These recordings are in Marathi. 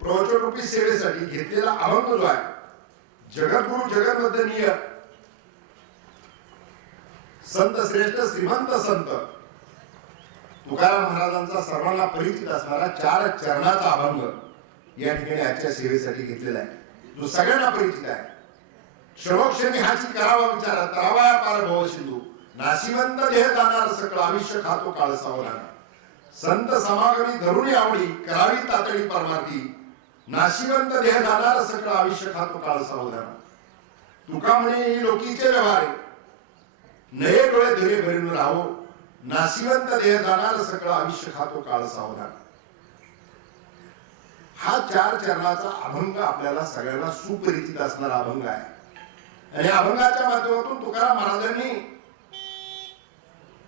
प्रवचनरूपी सेवेसाठी घेतलेला अभंग जो आहे, जगद्गुरु जगन्वंदनीय संत श्रेष्ठ श्रीमंत संत तुकाराम महाराजांचा सर्वांना परिचित असणारा 4 चरणाचा अभंग या ठिकाणी आजच्या सेवेसाठी घेतलेला आहे, जो सगळ्यांना परिचित आहे. क्षणोक्षणी हाची करावा विचार, तरावाया पार भव सिंधू, नाशिवंत देह जाणार सकळ, आयुष्य खातो काळ सावधान. संत समागमी धरुणी आवडी, करावी तातडी परमार्थी, नाशिवंत देह जाणार सकळ, आयुष्य खातो काळ सावधान. तुका म्हणे ही लोकीचे व्यवहार, नये डोळे धीरे भरून राहो, नाशिवंत देह जाणार सकळ, आयुष्य खातो काळ सावधान. हा 4 चरणाचा अभंग आपल्याला सगळ्यांना सुपरिचित असणारा अभंग आहे. आणि अभंगाच्या माध्यमातून तुकाराम महाराजांनी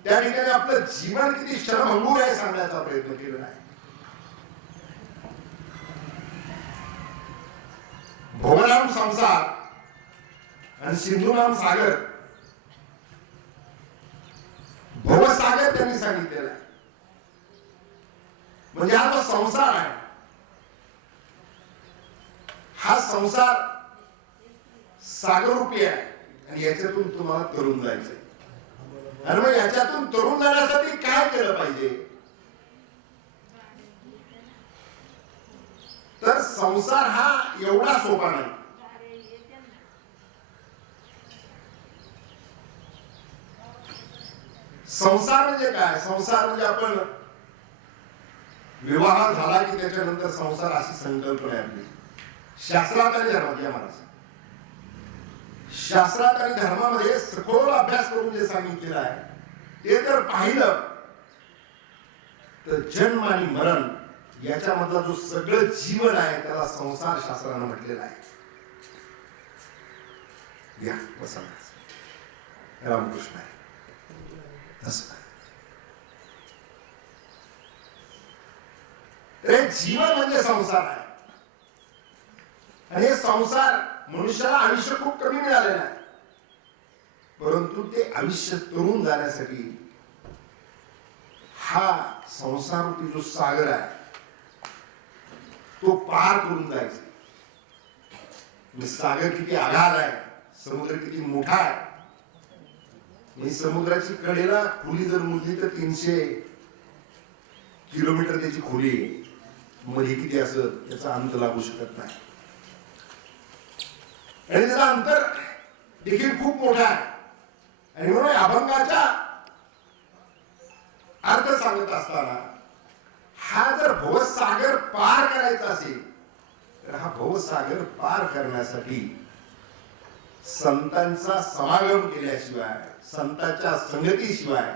त्या ठिकाणी आपलं जीवन किती क्षणभंगूर आहे सांगण्याचा प्रयत्न केलेला आहे. भोगनाम संसार आणि सिंधुनाम सागर, भवसागर त्यांनी सांगितलेला आहे. म्हणजे हा जो संसार आहे, हा संसार सागररूपी आहे आणि याच्यातून तुम्हाला तरुण जायचंय. आणि मग याच्यातून तरुण जाण्यासाठी काय केलं पाहिजे, तर संसार हा एवढा सोपा नाही. संसार म्हणजे काय? संसार म्हणजे आपण विवाह झाला की त्याच्यानंतर संसार अशी संकल्पना आहे आपली. शास्त्रात आणि धर्मात, या महाराज, शास्त्रात आणि धर्मामध्ये सखोल अभ्यास करून जे सांगितलेलं आहे ते जर पाहिलं तर जन्म आणि मरण याच्यामधला जो सगळं जीवन आहे त्याला संसार शास्त्रानं म्हटलेला आहे. या बसा, रामकृष्ण आहे. जीवन म्हणजे संसार आहे. आणि हे संसार मनुष्याला आयुष्य खूप कमी मिळालेलं आहे, परंतु ते आयुष्य तरुण जाण्यासाठी हा संसारूपी जो सागर आहे तो पार करून जायचा. सागर किती आगाध आहे, समुद्र किती मोठा आहे. समुद्राची कडेला खोली जर मोजली तर 300 किलोमीटर त्याची खोली आहे. मध्ये किती असं त्याचा अंत लागू शकत नाही. आणि त्याचा अंतर देखील खूप मोठा आहे. आणि म्हणून अभंगाचा अर्थ सांगत असताना हा जर भवसागर पार करायचा असेल तर हा भवसागर पार करण्यासाठी संतांचा समागम केल्याशिवाय, संतांच्या संगतीशिवाय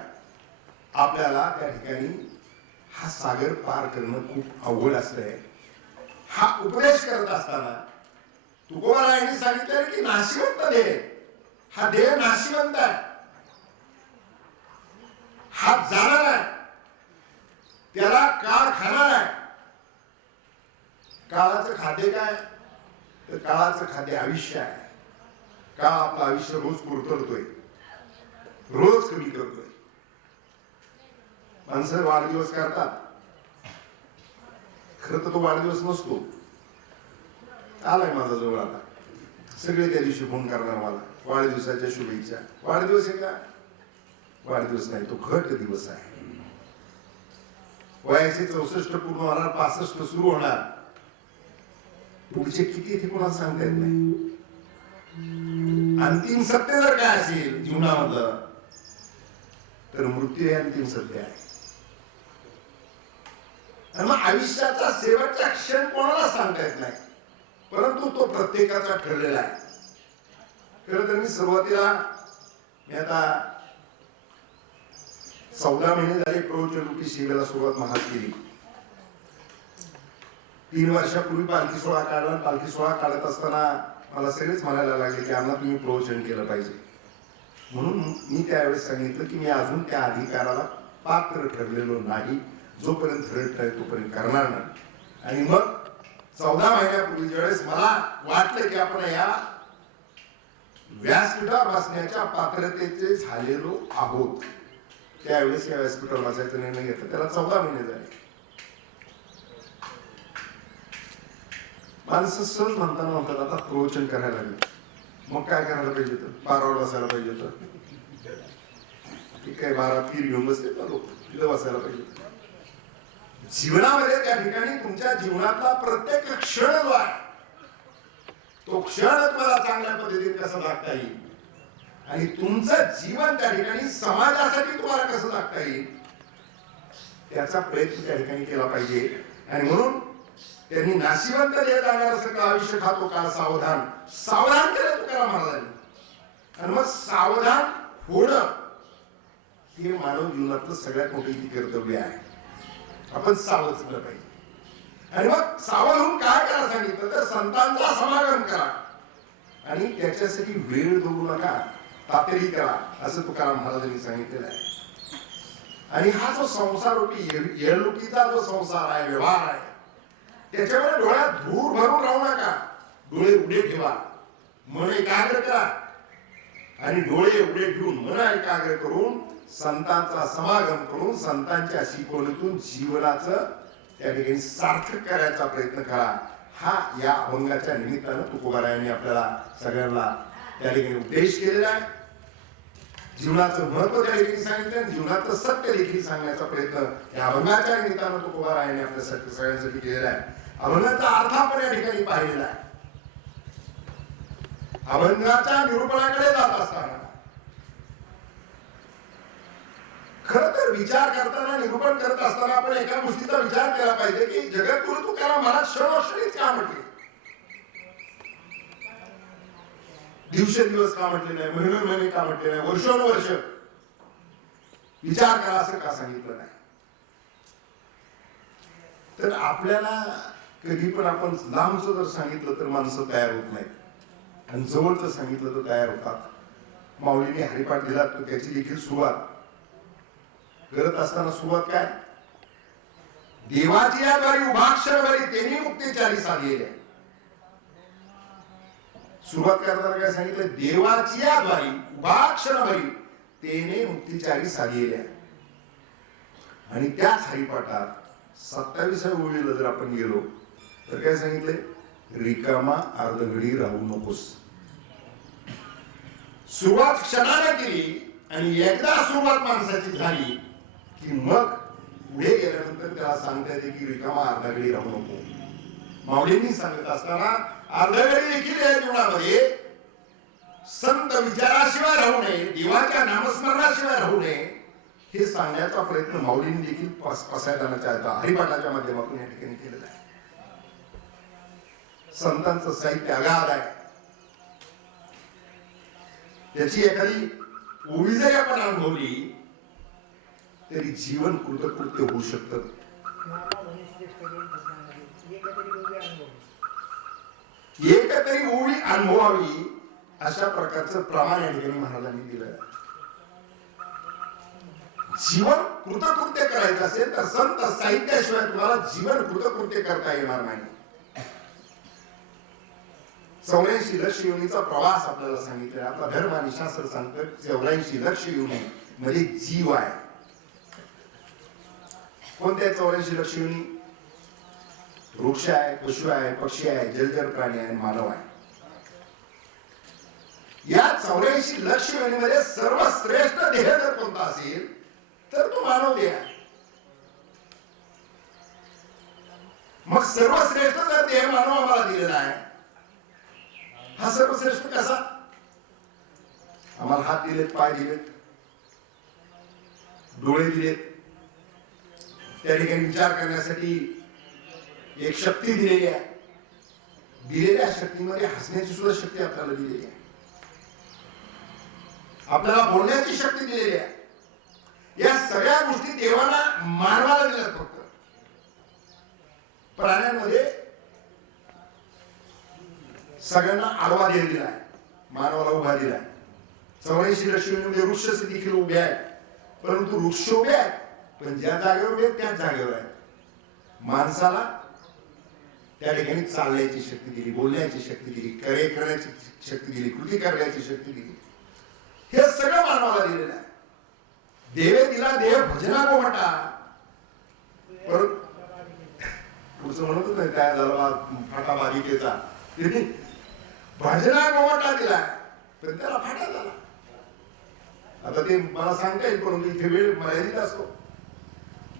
आपल्याला त्या ठिकाणी हा सागर पार करणं खूप अवघड असतंय. हा उपदेश करत असताना तुकोबारायांनी सांगितलं की नाशिवंत देह, हा देह नाशिवंत आहे, हा जाणार आहे, त्याला काळ खाणार आहे. काळाचं खाद्य काय? तर काळाचं खाद्य आयुष्य आहे. काळ आपलं आयुष्य रोज कुरतडतोय, रोज कमी करतोय. माणसं वाढदिवस करतात, खरं तर तो वाढदिवस नसतो. आलाय माझा जवळ आता, सगळे त्या दिवशी फोन करणार मला, वाढदिवसाच्या शुभेच्छा. वाढदिवस आहे का? वाढदिवस नाही, तो घट दिवस आहे. वयाचे 64 पूर्ण होणार, 65 सुरू होणार. पुढचे किती ते कोणाला सांगता येत नाही. अंतिम सत्य जर काय असेल जीवनामधलं तर मृत्यू हे अंतिम सत्य आहे. आणि मग आयुष्याचा शेवटचा क्षण कोणाला सांगता येत नाही, परंतु तो प्रत्येकाचा ठरलेला आहे. खरं तर मी सुरुवातीला आता 14 महिने झाले प्रवचनरूपी सेवेला सुरुवात महाग केली. 3 वर्षापूर्वी पालखी सोहळा काढला. पालखी सोहळा काढत असताना मला सगळेच म्हणायला लागले की आम्हाला तुम्ही प्रवचन केलं पाहिजे. म्हणून मी त्यावेळेस सांगितलं की मी अजून त्या अधिकाराला पात्र ठरलेलो नाही. जोपर्यंत ठरत नाही तोपर्यंत करणार नाही. आणि मग 14 महिन्यापूर्वी ज्यावेळेस मला वाटलं की आपण या व्यासपीठावर बसण्याच्या पात्रतेचे झालेलो आहोत, त्यावेळेस या व्यासपीठावर बसायचा निर्णय घेतला. त्याला 14 महिने झाले. माणसं सहज म्हणताना म्हणतात आता प्रवचन करायला लागले, मग काय करायला पाहिजे तर 12वर बसायला पाहिजे तर ठीक आहे, 12 पीर घेऊन बसते ना लोक, तिथं बसायला पाहिजे. जीवनामध्ये त्या ठिकाणी तुमच्या जीवनातला प्रत्येक क्षण जो आहे तो क्षण तुम्हाला चांगल्या पद्धतीने कसं जगता येईल आणि तुमचं जीवन त्या ठिकाणी समाजासाठी तुम्हाला कसं जगता येईल त्याचा प्रयत्न त्या ठिकाणी केला पाहिजे. आणि म्हणून त्यांनी नाशिवंत देत जाणारं सगळं आयुष्य खातो काळ सावधान, सावधान केलं तुकाराम महाराजांनी. आणि मग सावधान होणं हे मानव जीवनातलं सगळ्यात मोठं कर्तव्य आहे. आपण सावध झालं पाहिजे. आणि मग सावध होऊन काय करा सांगितलं तर संतांचा समागम करा आणि त्याच्यासाठी वेळ देऊ नका, तातडी करा असं तुकाराम महाराजांनी सांगितलेलं आहे. आणि हा जो संसार रूपी येळलुकीचा जो संसार आहे, व्यवहार आहे, त्याच्यामध्ये डोळ्यात धूर भरून राहू नका. डोळे उघडे ठेवा, मन एकाग्र करा आणि डोळे उघडे ठेवून मन एकाग्र करून संतांचा समागम करून संतांच्या शिकवणीतून जीवनाचं त्या ठिकाणी सार्थक करायचा प्रयत्न करा. हा या अभंगाच्या निमित्तानं तुकोबारायांनी आपल्याला सगळ्यांना त्या ठिकाणी उपदेश केलेला आहे. जीवनाचं महत्व त्या ठिकाणी सांगितलं, जीवनाचं सत्य देखील सांगण्याचा प्रयत्न या अभंगाच्या निमित्तानं तुकोबारायांनी आपल्यासाठी सगळ्यांसाठी केलेला आहे. अभंगाचा अर्थ आपण या ठिकाणी पाहिलेला आहे. अभंगाच्या निरूपणाकडे जात असताना खर तर विचार करताना, निरूपण करत असताना आपण एका गोष्टीचा विचार केला पाहिजे की जगद्गुरु तुकाराम महाराज क्षणोक्षणीच का म्हटले, दिवसेंदिवस का म्हटले नाही, महिने का म्हटले नाही, वर्षोनुवर्ष विचार करा असं का सांगितलं नाही. तर आपल्याला कधी पण आपण लांबचं जर सांगितलं तर माणसं तयार होत नाहीत आणि जवळचं सांगितलं तर तयार होतात. माऊलीने हरिपाठ दिला तर त्याची देखील सुरुवात करत असताना सुरुवात काय, देवाची या द्वारी उभाक्षर बरी तेनी मुक्तीचारी साधलेल्या. सुरुवात करताना काय सांगितलं, देवाची या द्वारी उभाक्षर बरी तेने मुक्तीचारी साधलेल्या. आणि त्याच हरिपाठात 27व्या ओळीला जर आपण गेलो तर काय सांगितलंय, रिकामा अर्धघडी राहू नकोस. सुरुवात क्षणाने केली आणि एकदा सुरुवात माणसाची झाली की मग पुढे गेल्यानंतर त्याला सांगता येते की रिकामा अर्धघडी राहू नको. माऊलींनी सांगत असताना अर्धघडी देखील या जीवनामध्ये संत विचाराशिवाय राहू नये, देवाच्या नामस्मरणाशिवाय राहू नये हे सांगण्याचा प्रयत्न माऊलींनी देखील पसायदानाच्या हरिपाठाच्या माध्यमातून या ठिकाणी केलेला आहे. संतांचं साहित्य अगाध आहे. त्याची एखादी ओळी जरी आपण अनुभवली तरी जीवन कृतकृत्य होऊ शकतं. एक तरी ओळी अनुभवावी अशा प्रकारचं प्रमाण या ठिकाणी महाराजांनी दिलं आहे. जीवन कृतकृत्य करायचं असेल तर संत साहित्याशिवाय तुम्हाला जीवन कृतकृत्य करता येणार नाही. 84 लक्ष योनीचा प्रवास आपल्याला सांगितला. आपला धर्म आणि शास्त्र सांगतं 84 लक्ष योनी मध्ये जीव आहे. कोणत्या 84 लक्ष योनी? वृक्ष आहे, पशु आहे, पक्षी आहे, जलचर प्राणी आहे, मानव आहे. या 84 लक्ष योनीमध्ये सर्वश्रेष्ठ देह जर कोणता असेल तर तो मानव देह आहे. मग सर्वश्रेष्ठ जर देह मानव आम्हाला दिलेला आहे, हा सर्वश्रेष्ठ कसा? आम्हाला हात दिलेत, पाय दिलेत, डोळे दिलेत, त्या ठिकाणी विचार करण्यासाठी एक शक्ती दिलेली आहे. दिलेल्या शक्तीमध्ये हसण्याची सुद्धा शक्ती आपल्याला दिलेली आहे. आपल्याला बोलण्याची शक्ती दिलेली आहे. या सगळ्या गोष्टी देवाला मानवाला दिल्यात. फक्त प्राण्यांमध्ये सगळ्यांना आडवा देह दिलाय, मानवाला उभा दिलाय. 84 लक्ष्मीमध्ये वृक्ष देखील उभे आहेत, परंतु वृक्ष उभे आहेत पण ज्या जागेवर उभे आहेत त्याच जागेवर आहेत. माणसाला त्या ठिकाणी चालण्याची शक्ती दिली, बोलण्याची शक्ती दिली, कार्य करण्याची शक्ती दिली, कृती करण्याची शक्ती दिली. हे सगळं मानवाला दिलेलं आहे. देवे दिला देव भजना को म्हटा. तुमचं म्हणत नाही काय झाला फाटा मालिकेचा भजना गोवाटा दिला पण त्याला फाटा झाला. आता ते मला सांगता येईल परंतु इथे वेळ मर्यादित असतो.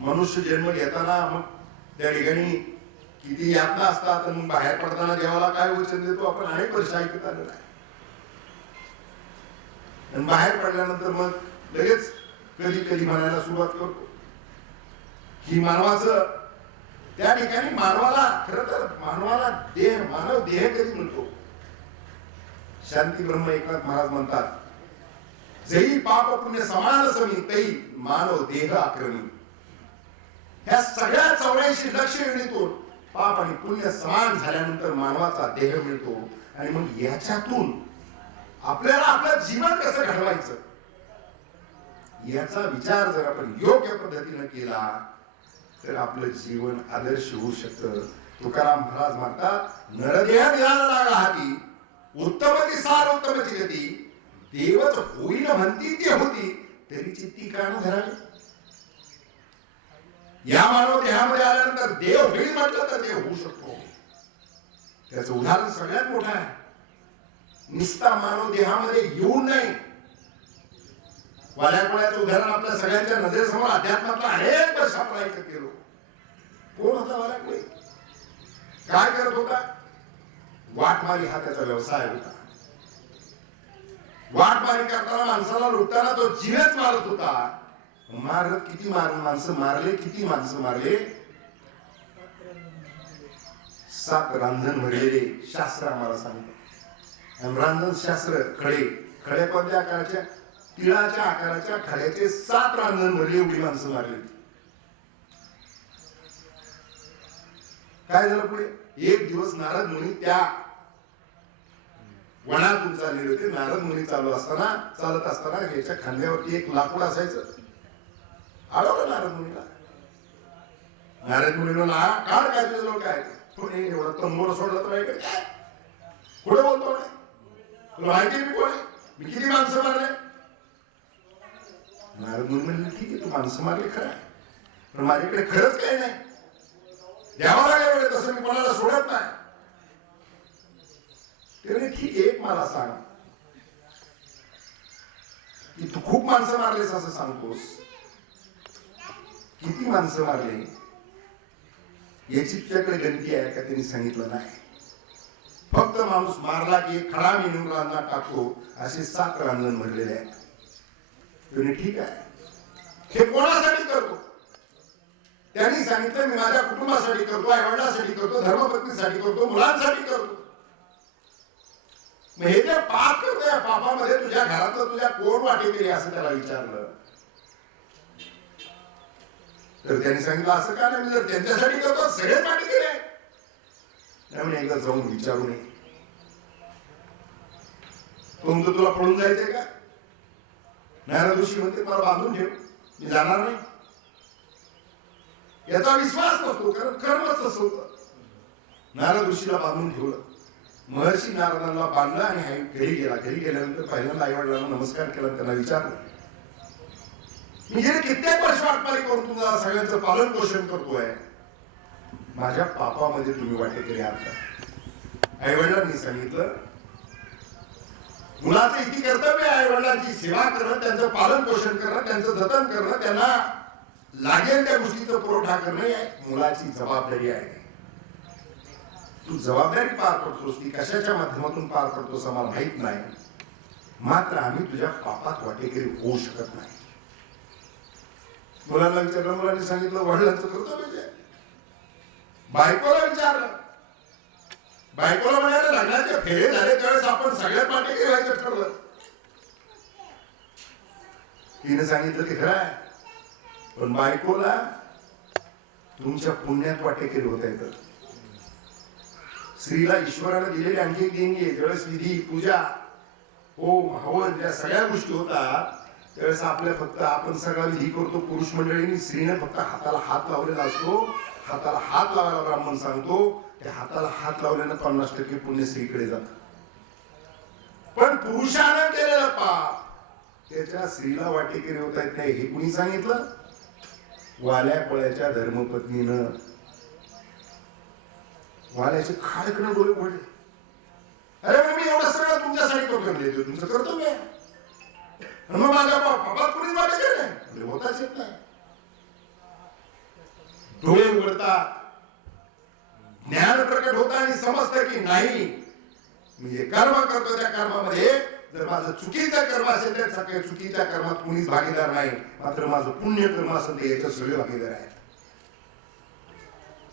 मनुष्य जन्म घेताना मग त्या ठिकाणी किती यातना असतात मग बाहेर पडताना देवाला काय वचन देतो आपण अनेक वर्ष ऐकत आलेलं आहे. आणि बाहेर पडल्यानंतर मग लगेच कधी कधी म्हणायला सुरुवात करतो की मानवाचं त्या ठिकाणी मानवाला खरं तर मानवाला मानव देह कधी म्हणतो. शांती ब्रह्म एकनाथ महाराज म्हणतात जई पाप पुण्य समान समी तई मानव देह आक्रमी. ह्या सगळ्या 84 लक्ष युनिटून पाप आणि पुण्य समान झाल्यानंतर मानवाचा देह मिळतो. आणि मग याच्यातून आपल्याला आपलं जीवन कसं घडवायचं याचा विचार जर आपण योग्य पद्धतीने केला तर आपलं जीवन आदर्श होऊ शकतं. तुकाराम महाराज म्हणतात नरदेह मिळाला लागला हाती उत्तमती सार उत्तमची गती देवच होईन म्हणती ती होती तरी चित्ती का न धरावी. या मानव देहामध्ये आल्यानंतर देव होईल म्हटलं तर देव होऊ शकतो. त्याचं उदाहरण सगळ्यात मोठं आहे. निस्ता मानव देहामध्ये येऊ नये. वाल्याकोळ्याचं उदाहरण आपल्या सगळ्यांच्या नजरेसमोर अध्यात्मातलं अनेक वर्ष आपण ऐकत गेलो. कोण होता वाल्याकोळी? काय करत होता? वाटमारी हा त्याचा व्यवसाय होता. वाटमारी करताना माणसाला लुटताना तो जीवच मारत होता. मारत किती माणसं मारले, किती माणसं मारले? 7 रांजण भरलेले शास्त्र आम्हाला सांगतात. आणि रांजण शास्त्र खडे कोणत्या आकाराच्या? तिळाच्या आकाराच्या खड्याचे 7 रांजण भरले एवढी माणसं मारली. काय झालं पुढे? एक दिवस नारद मुनी त्या वनातून चाललेले होते. नारद मुनी चालत असताना याच्या खांद्यावरती एक लाकूड असायचं. अडवलं नारद मुनीला. नारद मुनीला काढ काय तुझं काय एवढा तंबोर सोडला तर काय पुढे बोलतो तुला माहिती मी कोण आहे? मी किती माणसं मारले? नारद मुनी म्हणले ठीक आहे तू माणसं मारली खरं पण माझ्याकडे खरंच काही नाही. द्यावा लागेल तसं मी कोणाला सोडत नाही. ते ठीक आहे मला सांग की तू खूप माणसं मारलेस असं सांगतोस. किती माणसं मारले याची तुझ्याकडे गणती आहे का? त्यांनी सांगितलं नाही. फक्त माणूस मारला की खडा मिळून रांजणात टाकतो असे 7 रांजण भरलेले आहेत. तुम्ही ठीक आहे हे कोणासाठी करतो? त्यांनी सांगितलं मी माझ्या कुटुंबासाठी करतो, आईवडिलांसाठी करतो, धर्मपत्नीसाठी करतो, मुलांसाठी करतो. मग हे जे पाप करतो या पापामध्ये तुझ्या घरातलं तुझ्या कोण वाटेकरी असं त्याला विचारलं तर त्यांनी सांगितलं असं का नाही जर त्यांच्यासाठी करतो सगळेच वाटेकरी आहे. त्यामुळे एकदा जाऊन विचारू नये. तुमचं तुला पळून जायचंय का? नारद ऋषी म्हणते मला बांधून ठेव मी जाणार नाही. याचा विश्वास नसतो कारण कर्मच तसं होतं. नारद ऋषीला बांधून ठेवलं. महर्षी नारदांना बांधलं आणि घरी गेला. घरी गेल्यानंतर पहिल्यांदा आई वडिलांना नमस्कार केला. त्यांना विचारलं मी गेले कित्येक वर्ष वाटमारी करून तुम्हाला सगळ्यांचं पालन पोषण करतोय. माझ्या पापामध्ये तुम्ही वाटेकरी आहात. आई वडिलांनी सांगितलं मुलाचं इतकी कर्तव्य आहे आई वडिलांची सेवा करणं, त्यांचं पालन पोषण करणं, त्यांचं जतन करणं, त्यांना लागेल त्या गोष्टीचा पुरवठा करणं ही मुलाची जबाबदारी आहे. तू जबाबदारी पार पडतोस ती कशाच्या माध्यमातून पार पडतोस आम्हाला माहित नाही. मात्र आम्ही तुझ्या पापात वाटेकरी होऊ शकत नाही. मुलांना विचारलं. मुलांनी सांगितलं वडिलांचं कर्तव्य आहे. बायकोला विचारलं. बायकोला म्हणाले लग्नाचे फेरे झाले त्यावेळेस आपण सगळ्यात वाटेकरी व्हायचं ठरलं. तिने सांगितलं ते खरं आहे पण बायकोला तुमच्या पुण्यात वाटेकरी होता येतं. स्त्रीला ईश्वराने दिलेली आणखी एक देणगी आहे. ज्यावेळेस विधी पूजा होम हवन ज्या सगळ्या गोष्टी होतात त्यावेळेस आपल्या फक्त आपण सगळा विधी करतो पुरुष मंडळींनी. स्त्रीने फक्त हाताला हात लावलेला असतो. हाताला हात लावायला ब्राह्मण सांगतो. त्या हाताला हात लावल्यानं 50% पुण्य स्त्रीकडे जात. पण पुरुषानं केलेलं पाप त्याच्या स्त्रीला वाटेकरी होता येत नाही. हे कुणी सांगितलं? वाल्या कोळ्याच्या धर्मपत्नीनं. वाल्याचे खाडकडे डोळे पडले. अरे मी एवढं सगळं तुमच्यासाठी करतो म्हणजे तुमचं कर्तव्य आहे. मग माझ्या बाबा कुणीच वाटत नाही होताच येत नाही. डोळे उघडतात, ज्ञान प्रकट होतं आणि समजतं की नाही मी जे कर्म करतो त्या कर्मामध्ये जर माझं चुकीचं कर्म असेल तर सगळ्या चुकीच्या कर्मात कुणीच भागीदार नाही, मात्र माझं पुण्य कर्म असेल तर याच्यात सगळे भागीदार आहेत.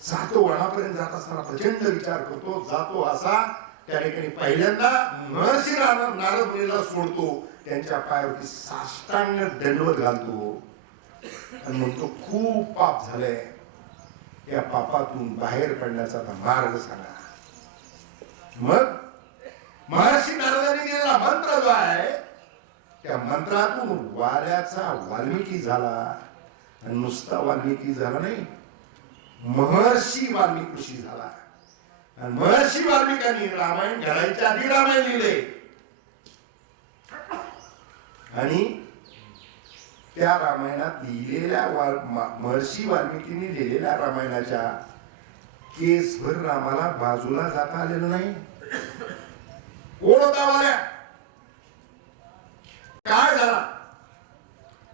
जातो वनापर्यंत जात असताना प्रचंड विचार करतो, जातो असा त्या ठिकाणी पहिल्यांदा महर्षी नारद मुनीला सोडतो, त्यांच्या पायावरती साष्टांग दंडवत घालतो आणि म्हणतो खूप पाप झालंय, या पापातून बाहेर पडण्याचा मार्ग सांगा. मग महर्षी नारदांनी दिलेला मंत्र जो आहे त्या मंत्रातून वाल्याचा वाल्मिकी झाला. आणि नुसता वाल्मिकी झाला नाही, महर्षी वाल्मिकी ऋषी झाला. आणि महर्षी वाल्मिकांनी रामायण घडायच्या आधी रामायण लिहिले आणि त्या रामायणात लिहिलेल्या महर्षी वाल्मिकींनी लिहिलेल्या रामायणाच्या केसभर रामाला बाजूला जाता आलेलं नाही. कोण होता वाल्या? काय झाला?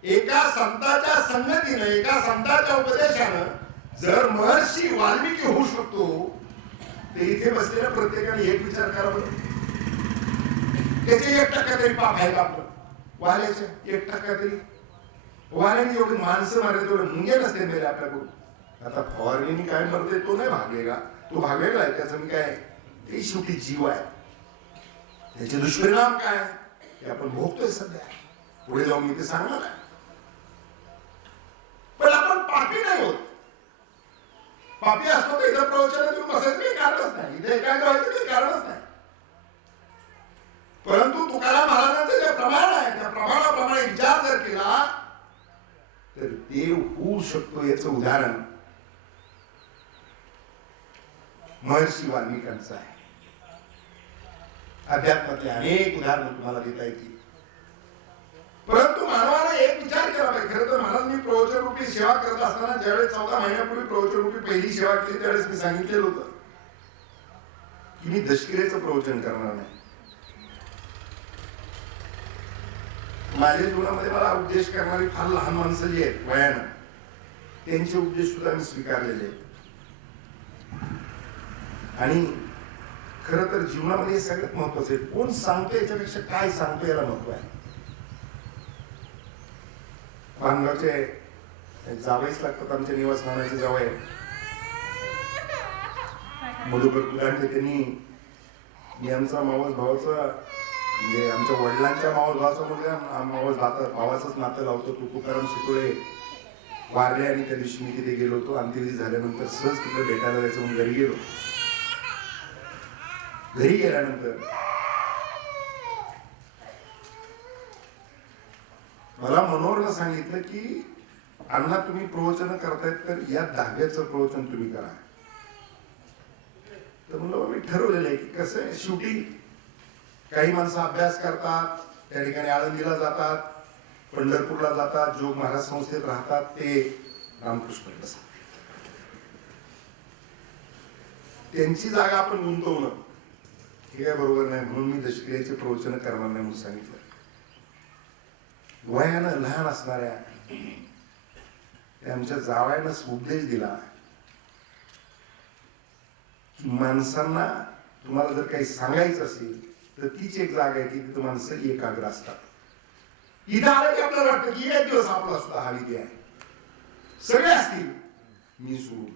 एका संताच्या संगतीनं, एका संताच्या उपदेशानं जर महर्षी वाल्मिकी होऊ शकतो, तर इथे बसलेल्या प्रत्येकाने एक विचार करा बरं, त्याचे 1% तरी पाप आहे का आपलं? वाल्याचे 1% तरी. वाल्याने एवढी माणसं मारले तेवढे मुंगे नसते मेले आपल्याकडून. आता फवारणीने काय मरते तो नाही भागलेला, तो भागलेला आहे, त्याचं मी काय, ते शेवटी जीव आहे. त्याचे दुष्परिणाम काय हे आपण भोगतोय सध्या, पुढे जाऊन मी ते सांगणार आहे. पण आपण पापी नाही होत. पापी असतो तर इथं प्रवचनात येऊन बसायचं काही कारणच नाही, इथे एकाग्र व्हायचं काही कारणच नाही. परंतु तुकाराम महाराजांचं जे प्रमाण आहे त्या प्रमाणाप्रमाणे विचार जर केला तर देव होऊ शकतो. याचं उदाहरण महर्षी वाल्मिकांचं आहे. अध्यात्मातले अनेक उदाहरण तुम्हाला देता येतील. परंतु मानवाला एक विचार केला पाहिजे. खरं तर महाराज मी प्रवचन रूपी सेवा करत असताना ज्यावेळेस 14 महिन्यापूर्वी प्रवचन रूपी पहिली सेवा केली त्यावेळेस मी सांगितलेलं होतं की मी दशकिरेचं प्रवचन करणार नाही. माझ्या जीवनामध्ये मला उपदेश करणारी फार लहान माणसं जी आहेत वयानं, त्यांचे उपदेश सुद्धा मी स्वीकारलेले आहेत. आणि खर तर जीवनामध्ये सगळ्यात महत्वाचं आहे कोण सांगतो याच्यापेक्षा काय सांगतो याला महत्व आहे. पानगावचे जावईच लागतात आमच्या निवासस्थानाचे जावई मधुकर कुलांचे, त्यांनी आमचा मावस भावाचा म्हणजे आमच्या वडिलांच्या मावस भावाचा मुलगा मावस भावाचंच नातं लावतो. तुकाराम शितोळे वारले आणि त्या दिवशी मी तिथे गेलो होतो. अंत्यविधी झाल्यानंतर सहज तिथे भेटायला जायचं म्हणून घरी गेलो. घरी गेल्यानंतर मला मनोहरनं सांगितलं की अण्णा तुम्ही प्रवचन करतायत तर या 10व्याचं प्रवचन तुम्ही करा. तर म्हणलं मी ठरवलेलं आहे की कसं आहे, शेवटी काही माणसं अभ्यास करतात, त्या ठिकाणी आळंदीला जातात, पंढरपूरला जातात, जोग महाराज संस्थेत राहतात, ते रामकृष्ण प्रसाद त्यांची जागा आपण गुंतवणं हे काय बरोबर नाही. म्हणून मी दशक्रियेचे प्रवचन करणार नाही म्हणून सांगितलं. वयानं लहान असणाऱ्या आमच्या जावयानं उपदेश दिला की माणसांना तुम्हाला जर काही सांगायचं असेल तर तीच एक जागा आहे की तिथं माणसं एकाग्र असतात. इथं आलं की आपल्याला वाटतं की एक दिवस आपला सुद्धा हा विधी आहे, सगळे असतील मी सोडून.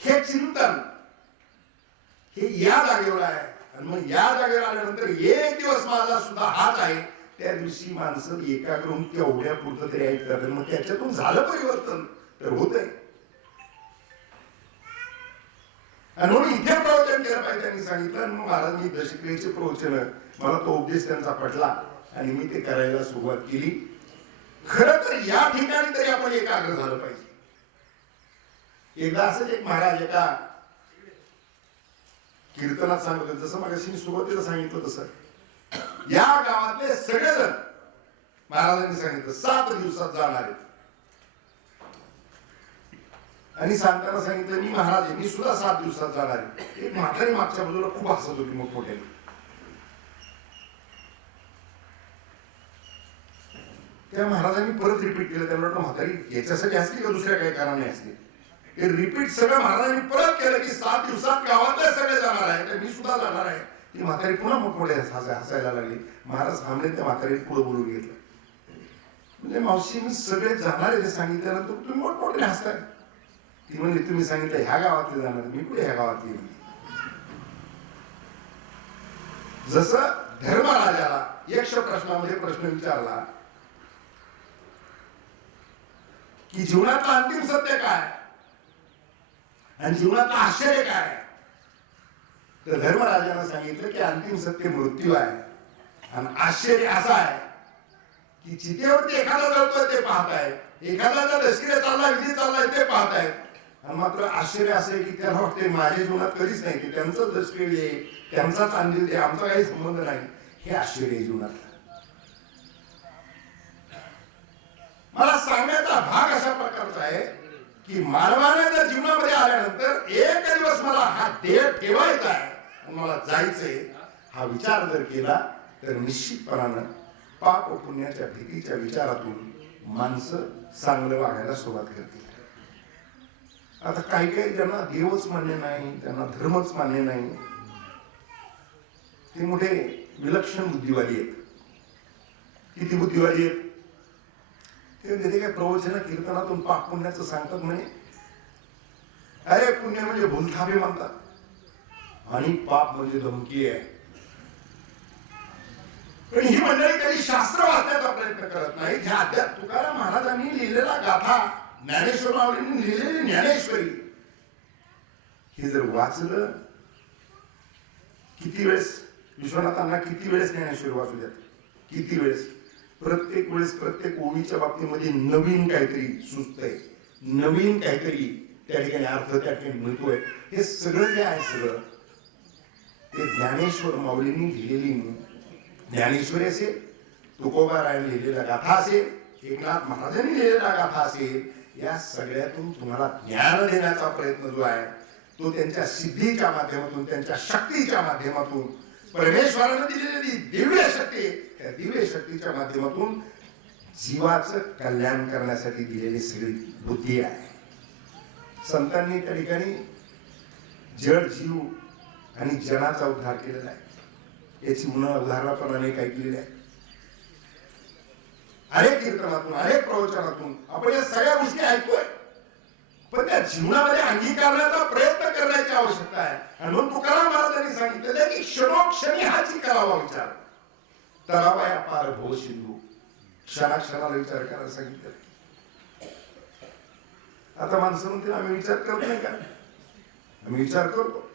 हे चिंतन हे या जागेवर आहे. आणि मग या जागेवर आल्यानंतर एक दिवस माझा सुद्धा हाच आहे. त्या दिवशी माणसं एकाग्र होऊन तेवढ्या पुरतं तरी ऐकतात. मग त्याच्यातून झालं परिवर्तन तर होत आहे. आणि म्हणून इथे प्रवचन केलं पाहिजे त्यांनी सांगितलं. मग महाराज मी दशक्रियेचे प्रवचन, मला तो उपदेश त्यांचा पटला आणि मी ते करायला सुरुवात केली. खरं तर या ठिकाणी तरी आपण एकाग्र झालं पाहिजे. एकदा असंच एक महाराज एका कीर्तनात सांगत होते, जसं मगाशी मी सुरुवातीला सांगितलं तसं या गावातले सगळेजण महाराजांनी सांगितलं 7 दिवसात जाणार आहेत. आणि सांगताना सांगितलं मी महाराज आहे, मी सुद्धा 7 दिवसात जाणार आहे. एक म्हातारी मागच्या बाजूला खूप हसत होती मोठमोठ्याने. त्या महाराजांनी परत रिपीट केलं. त्यांना वाटलं म्हातारी याच्यासाठी असली का दुसऱ्या काही कारणाने असली. ते रिपीट सगळं महाराजांनी परत केलं की 7 दिवसात गावातले सगळे जाणार आहे, तर मी सुद्धा जाणार आहे. ती म्हातारी पुन्हा मोठमोठे हसायला लागली. महाराज थांबले, त्या म्हातारी पुढे बोलून घेतलं. म्हणजे मावशी मी सगळे जाणार आहे ते सांगितल्यानंतर तुम्ही मोठमोठे हसताय. ती म्हणली तुम्ही सांगितलं ह्या गावातले जाणार, मी कुठे ह्या गावातली. जसं धर्मराजाला यक्ष प्रश्नामध्ये प्रश्न विचारला की जीवनातलं अंतिम सत्य काय आणि जीवनातलं आश्चर्य काय, तर धर्मराजानं सांगितलं की अंतिम सत्य मृत्यू आहे आणि आश्चर्य असं आहे की चितेवरती एखादा जळतोय ते पाहताय, एखादा दशकिरे चाललाय, विधी चाललाय ते पाहताय. आणि मात्र आश्चर्य असं आहे की त्याला वाटते माझ्या जीवनात कधीच नाही की त्यांचं दशकिरे दे, त्यांचाच अंतिम दे, आमचा काही संबंध नाही. हे आश्चर्य जीवनात. मला सांगण्याचा भाग अशा प्रकारचा आहे की मानवाने जर जीवनामध्ये आल्यानंतर एक दिवस मला हा देह ठेवायचा आहे आणि मला जायचंय हा विचार जर केला तर निश्चितपणानं पाप व पुण्याच्या भीतीच्या विचारातून माणसं चांगलं वागायला सुरुवात करतील. आता काही काही ज्यांना देवच मान्य नाही, त्यांना धर्मच मान्य नाही, ते मोठे विलक्षण बुद्धिवादी आहेत. किती बुद्धिवादी आहेत ते काय प्रवचन कीर्तनातून पाप पुण्याचं सांगतात म्हणे. अरे पुण्य म्हणजे भूलथापे म्हणतात आणि पाप म्हणजे धमकी आहे. पण ही मंडळी कधी शास्त्र वाचण्याचा प्रयत्न करत नाही. ज्या अध्यात्म तुकाराम महाराजांनी लिहिलेला गाथा, ज्ञानेश्वर माऊलींनी लिहिलेली ज्ञानेश्वरी, हे जर वाचलं, किती वेळेस विश्वनाथांना किती वेळेस ज्ञानेश्वरी वाचू द्यात, किती वेळेस, प्रत्येक वेळेस प्रत्येक ओळीच्या बाबतीमध्ये नवीन काहीतरी सुचतंय, नवीन काहीतरी त्या ठिकाणी अर्थ त्या ठिकाणी मिळतोय. हे सगळं जे आहे सगळं ते ज्ञानेश्वर माऊलींनी लिहिलेली ज्ञानेश्वरी असेल, तुकोबारायांनी लिहिलेला गाथा असेल, एकनाथ महाराजांनी लिहिलेला गाथा असेल, या सगळ्यातून तुम्हाला ज्ञान देण्याचा प्रयत्न जो आहे तो त्यांच्या सिद्धीच्या माध्यमातून, त्यांच्या शक्तीच्या माध्यमातून, परमेश्वरानं दिलेली दिव्य शक्ती, त्या दिव्य शक्तीच्या माध्यमातून जीवाचं कल्याण करण्यासाठी दिलेली सगळी बुद्धी आहे. संतांनी त्या ठिकाणी जड जीव आणि जनाचा उद्धार केलेला आहे. याची उदाहरणं पण अनेक ऐकलेली आहे. अनेक कीर्तनातून, अनेक प्रवचनातून आपण या सगळ्या गोष्टी ऐकतोय, पण त्या जीवनामध्ये अंगीकारण्याचा प्रयत्न करण्याची आवश्यकता आहे. आणि म्हणून तुकाराम महाराजांनी सांगितलेलं की क्षणोक्षणी हाची करावा विचार, तरावया पार भव सिंधू, क्षणाक्षणाला विचार करायला सांगितलं. आता माणसं म्हणतील आम्ही विचार करत नाही का? आम्ही विचार करतो,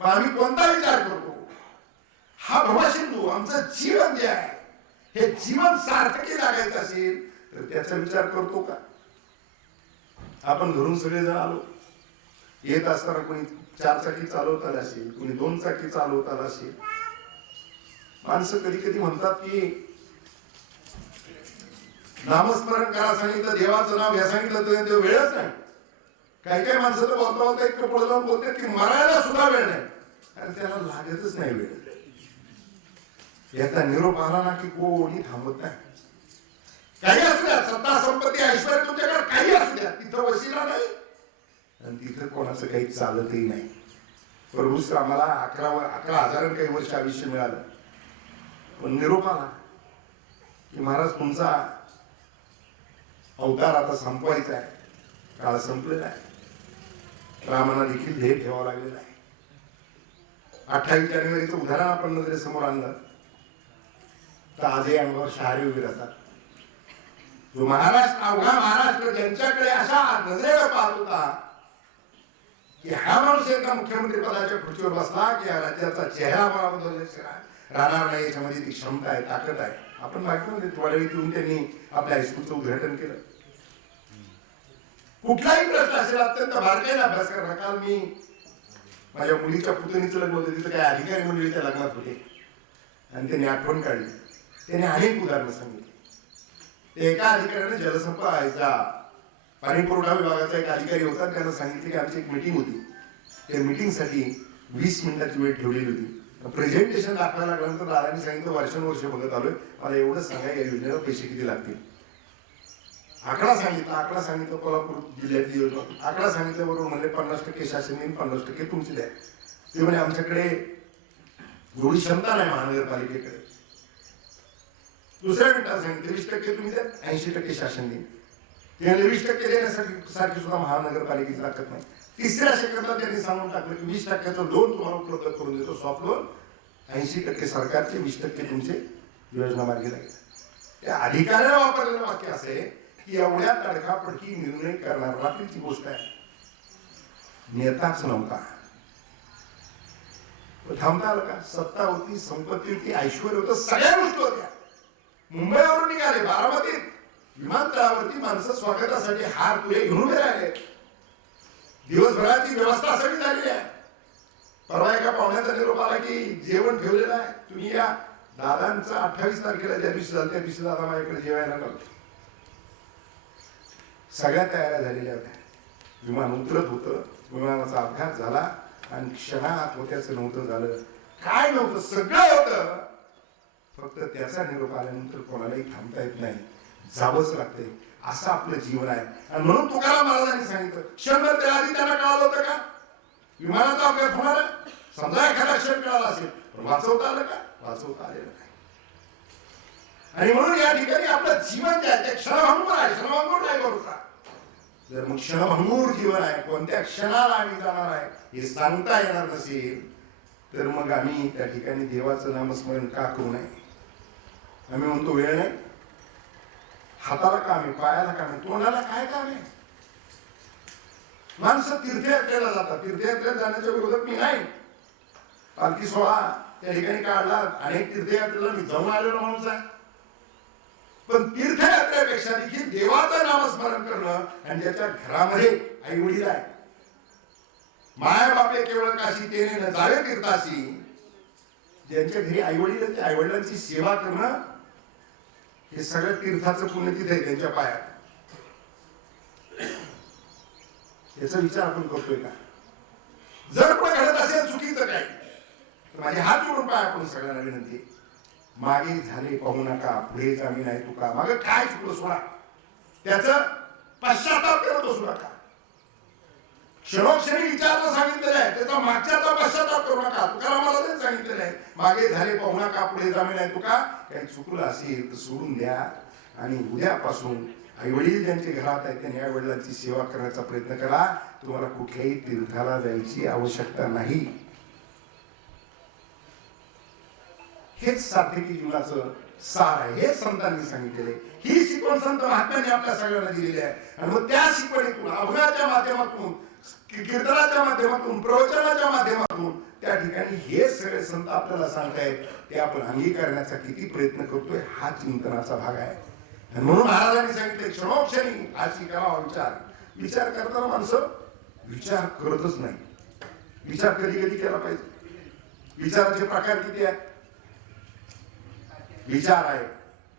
पण आम्ही कोणता विचार करतो? हा भवसिंधू आमचं जीवन जे आहे, हे जीवन सार्थकी लागायचं असेल तर त्याचा विचार करतो का? आपण घरून सगळेजण आलो, येत असताना कोणी 4 चाकी चालवता आला असेल, कोणी 2 चाकी चालवता आला असेल. माणसं कधी कधी म्हणतात की नामस्मरण करा सांगितलं, देवाचं नाव घ्या सांगितलं तर देव वेळच नाही. काही काही माणसं तर बोलता बोलता इतकं पुढे जाऊन बोलतात की मरायला सुद्धा वेळ नाही, आणि त्याला लागतच नाही वेळ. याचा निरोप आला ना की कोणी थांबत नाही. काही असू द्या, सत्ता संपत्ती ऐश्वर्य तुमच्याकडे काही असू द्या, तिथं वशिला नाही आणि तिथं कोणाचं काही चालतही नाही. प्रभू आम्हाला 11,000 काही वर्ष आयुष्य मिळालं, पण निरोप आला की महाराज तुमचा अवतार आता संपवायचा आहे, काळ संपलेला आहे. रामाला देखील ध्येय ठेवावं लागलेलं आहे. 28 जानेवारीचं उदाहरण आपण नजरेसमोर आणलं तर आजही अंगावर शहारे उभे राहतात. जो महाराष्ट्र, अवघा महाराष्ट्र ज्यांच्याकडे अशा नजरेला पाहत होता की हा माणूस एकदा मुख्यमंत्री पदाच्या खुर्चीवर बसला की या राज्याचा चेहरा मला राहणार नाही, याच्यामध्ये ती क्षमता आहे, ताकद आहे. आपण बाकीमध्ये थोड्यावेळी येऊन त्यांनी आपल्या हायस्कूलचं उद्घाटन केलं. कुठलाही प्रश्न असेल अत्यंत बारकाईने अभ्यास करा. काल मी माझ्या मुलीच्या पुतणीचं लग्न होतं, तिथं काही अधिकारी मंडळी त्या लग्नात होते आणि त्यांनी आठवण काढली. त्यांनी अनेक उदाहरणं सांगितली. एका अधिकाऱ्याने जलसंपदा पाणी पुरवठा विभागाचा एक अधिकारी होता, त्यानं सांगितले की आमची एक मीटिंग होती, त्या मीटिंगसाठी 20 मिनिटाची वेळ ठेवलेली होती. प्रेझेंटेशन दाखवायला लागल्यानंतर दादांनी सांगितलं वर्षानुवर्ष बघत आलोय, मला एवढं सांगा या योजनेला पैसे किती लागतील. आकडा सांगितलं कोल्हापूर जिल्ह्यातली योजना, आकडा सांगितल्याबरोबर म्हणले 50% शासन देईन, 50% तुमची द्या. ते म्हणजे आमच्याकडे एवढी क्षमता नाही महानगरपालिकेकडे. दुसऱ्या मिनिटात सांगितलं 20% तुम्ही द्या, 80% शासन देईन. ते 20% देण्यासाठी सुद्धा महानगरपालिकेची ताकद नाही. तिसऱ्या सेकंदात त्यांनी सांगून टाकलं की 20% लोन तुम्हाला उपलब्ध करून देतो, सॉफ्ट लोन, 80% सरकारचे, 20% तुमचे योजना मार्गी लागेल. त्या अधिकाऱ्याने वापरलेलं वाक्य असे की एवढ्या तडकाफडकी निर्णय करणार, रात्रीची गोष्ट आहे, नेताच नव्हता. थांबता आलं का? सत्ता होती, संपत्ती होती, ऐश्वर होतं, सगळ्या गोष्टी होत्या. मुंबईवरून निघाले, बारामतीत विमानतळावरती माणसं स्वागतासाठी हार तुरे घेऊन उभे राहिले. दिवसभराची व्यवस्था सगळी झालेली आहे. परवा एका पाहुण्याचा निरोप आला की जेवण ठेवलेलं आहे, तुम्ही या. दादांचं 28 तारखेला ज्या दिवशी झालं त्या दिवशी दादा माझ्याकडे जेवायला लागलो. सगळ्या तयाऱ्या झालेल्या होत्या. विमान उतरत होतं, विमानाचा अपघात झाला आणि क्षणात होत्याचं नव्हतं झालं, काय नव्हतं, सगळं होतं. फक्त त्याचा निरोप आल्यानंतर कोणालाही थांबता येत नाही, जावंच लागतंय. असं आपलं जीवन आहे. आणि म्हणून तुकाराम महाराजांनी सांगितलं, क्षणभर त्याआधी त्यांना कळालं होतं का विमानाचा अपघात होणार आहे? समजा एखादा क्षण कळाला असेल, पण वाचवता आलं का? वाचवता आलेलं नाही. आणि म्हणून या ठिकाणी आपलं जीवन जे आहे ते क्षणभंगूर आहे, क्षणभंगूर नाही भरोसा. जर मग क्षणभंगूर जीवन आहे, कोणत्या क्षणाला आम्ही जाणार आहे हे सांगता येणार नसेल, तर मग आम्ही त्या ठिकाणी देवाचं नामस्मरण का करू नये? आम्ही म्हणतो वेळ नाही, हाताला काम आहे, पायाला काम आहे, तोंडाला काय काम आहे? माणसं तीर्थयात्रेला जातात, तीर्थयात्रेला जाण्याच्या विरोधात मी नाही. पालखी सोहळा त्या ठिकाणी काढला, अनेक तीर्थयात्रेला मी जाऊन आलेलो माणूस आहे. पण तीर्थयात्रेपेक्षा देखील देवाचं नामस्मरण करणं, आणि ज्याच्या घरामध्ये आई वडील आहे, माय बापे केवळ काशी तेने न जावे तीर्थाशी, ज्यांच्या घरी आई वडील आहेत, आई वडिलांची सेवा करणं हे सगळं तीर्थाचं पुण्य तिथे आहे त्यांच्या पायात. याचा विचार आपण करतोय का? जर कोण घडत असेल चुकीचं काय, तर माझे हात जोडून पाय आपण सगळ्यांना विनंती, मागे झाले पाहू नका, पुढे जामी नाही तुका. मागे काय चुकलं सोडा, त्याचं पश्चाताप करत बसू नका. क्षणोक्षणी विचारणं सांगितलेलं आहे, त्याचा मागच्याचा पश्चाताप करू नका. तुकारामाला तेच सांगितलेलं आहे, मागे झाले पाहू नका, पुढे जामी नाही तुका. काही चुकलं असेल तर सोडून द्या, आणि उद्यापासून आई वडील ज्यांचे घरात आहेत त्यांनी आई वडिलांची सेवा करण्याचा प्रयत्न करा. तुम्हाला कुठल्याही तीर्थाला जायची आवश्यकता नाही. हेच सार्थकी जीवनाचं सार आहे, हेच संतांनी सांगितलेले. ही शिकवण संत महात्म्यांनी आपल्या सगळ्यांना दिलेली आहे. आणि मग त्या शिकवणीतून, अभंगाच्या माध्यमातून, कीर्तनाच्या माध्यमातून, प्रवचनाच्या माध्यमातून त्या ठिकाणी हे सगळे संत आपल्याला सांगतायत, ते आपण अंगीकारण्याचा किती प्रयत्न करतोय हा चिंतनाचा भाग आहे. आणि म्हणून महाराजांनी सांगितले, क्षणोक्षणी आज करावा विचार. विचार करताना माणसं विचार करतच नाही. विचार कधी कधी केला पाहिजे. विचाराचे प्रकार किती आहेत? विचार आहे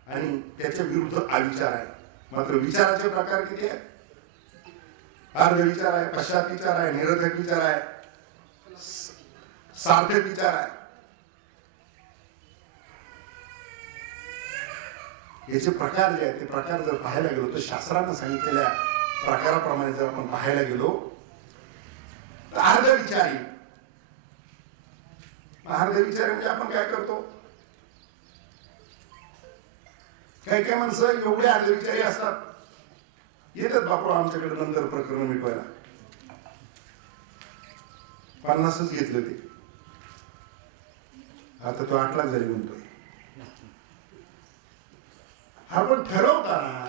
आणि त्याच्या विरुद्ध अविचार आहे. मात्र विचाराचे प्रकार किती आहेत? अर्ध विचार आहे, पश्चात विचार आहे, निरर्थक विचार आहे, सार्थक विचार आहे. याचे प्रकार जे आहेत ते प्रकार जर पाहायला गेलो तर शास्त्रानं सांगितलेल्या प्रकाराप्रमाणे जर आपण पाहायला गेलो तर अर्ध विचारी. अर्ध विचारी म्हणजे आपण काय करतो, काही काही माणसं एवढे अर्धविचारी असतात, येतात बापू आमच्याकडे नंतर प्रकरण मिटवायला. 50च घेतले होते, आता तो 8 लाख झाले म्हणतोय. आपण ठरवताना,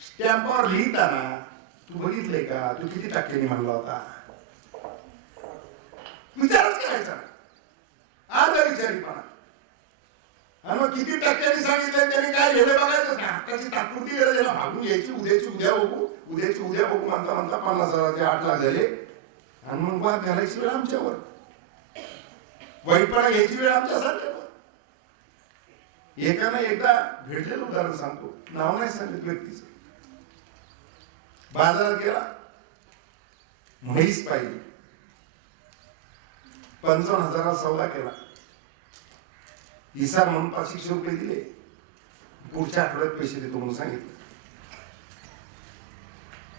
स्टॅम्पवर लिहिताना तू बघितलंय का, तू किती टक्क्यांनी म्हणला होता? विचारच करायचा, अर्धविचारीपणा. आणि मग किती टक्क्यांनी सांगितलं त्यांनी काय लिहिलं बघायचं नाही. आताची तात्पुरती गरज आहे ना, भागून घ्यायची, उद्याची उद्या बघू, उद्याची उद्या बघू म्हणता म्हणता 50,000 8 लाख झाले. आणि मग वाद घालायची वेळ आमच्यावर, वाईटपणा घ्यायची वेळ आमच्यासारख्यावर. एकानं एकदा भेटलेलं उदाहरण सांगतो, नाव नाही सांगितलं व्यक्तीचं. बाजारात गेला, म्हैस पाहिली, 55,000 सौदा केला, इसार म्हणून 500 रुपये दिले, पुढच्या आठवड्यात पैसे देतो म्हणून सांगितलं.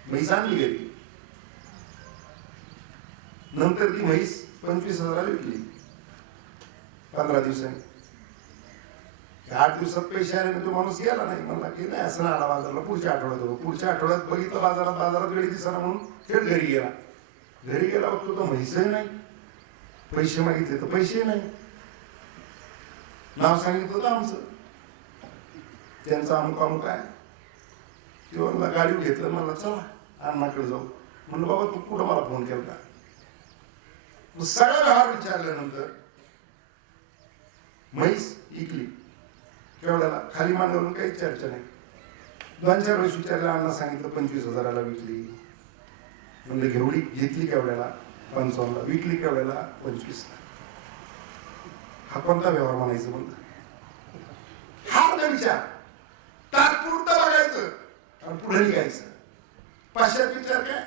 म्हैस आणली गेली. नंतर ती म्हैस 25,000 विकली 15 दिवसांनी. 8 दिवसात पैसे आले, तो माणूस गेला नाही, म्हणला की नाही असं आला बाजारला, पुढच्या आठवड्यात होतो. पुढच्या आठवड्यात बघितलं बाजारात वेळी दिसला म्हणून थेट घरी गेला. घरी गेला बघतो तर म्हैसही नाही, पैसे मागितले तर पैसे नाही. नाव सांगितलं होतं आमचं, त्यांचा अमुक अमुक आहे. ते म्हणला गाडी घेतलं, मला चला अण्णाकडे जाऊ. म्हणलं बाबा तू कुठं मला फोन केला? सगळा व्यवहार विचारल्यानंतर म्हैस इकली. केवढ्याला? खाली मांडवरून काही चर्चा नाही. 2-4 वेळेस विचारलं, अण्णा सांगितलं 25,000 विकली. म्हणलं घेवडी घेतली केवढ्याला? 55. विकली केवढ्याला? 25. हा कोणता व्यवहार म्हणायचं? म्हणलं हा विचार तात्पुरतं बघायचं आणि पुढे निघायचं. पाश्चात विचार काय?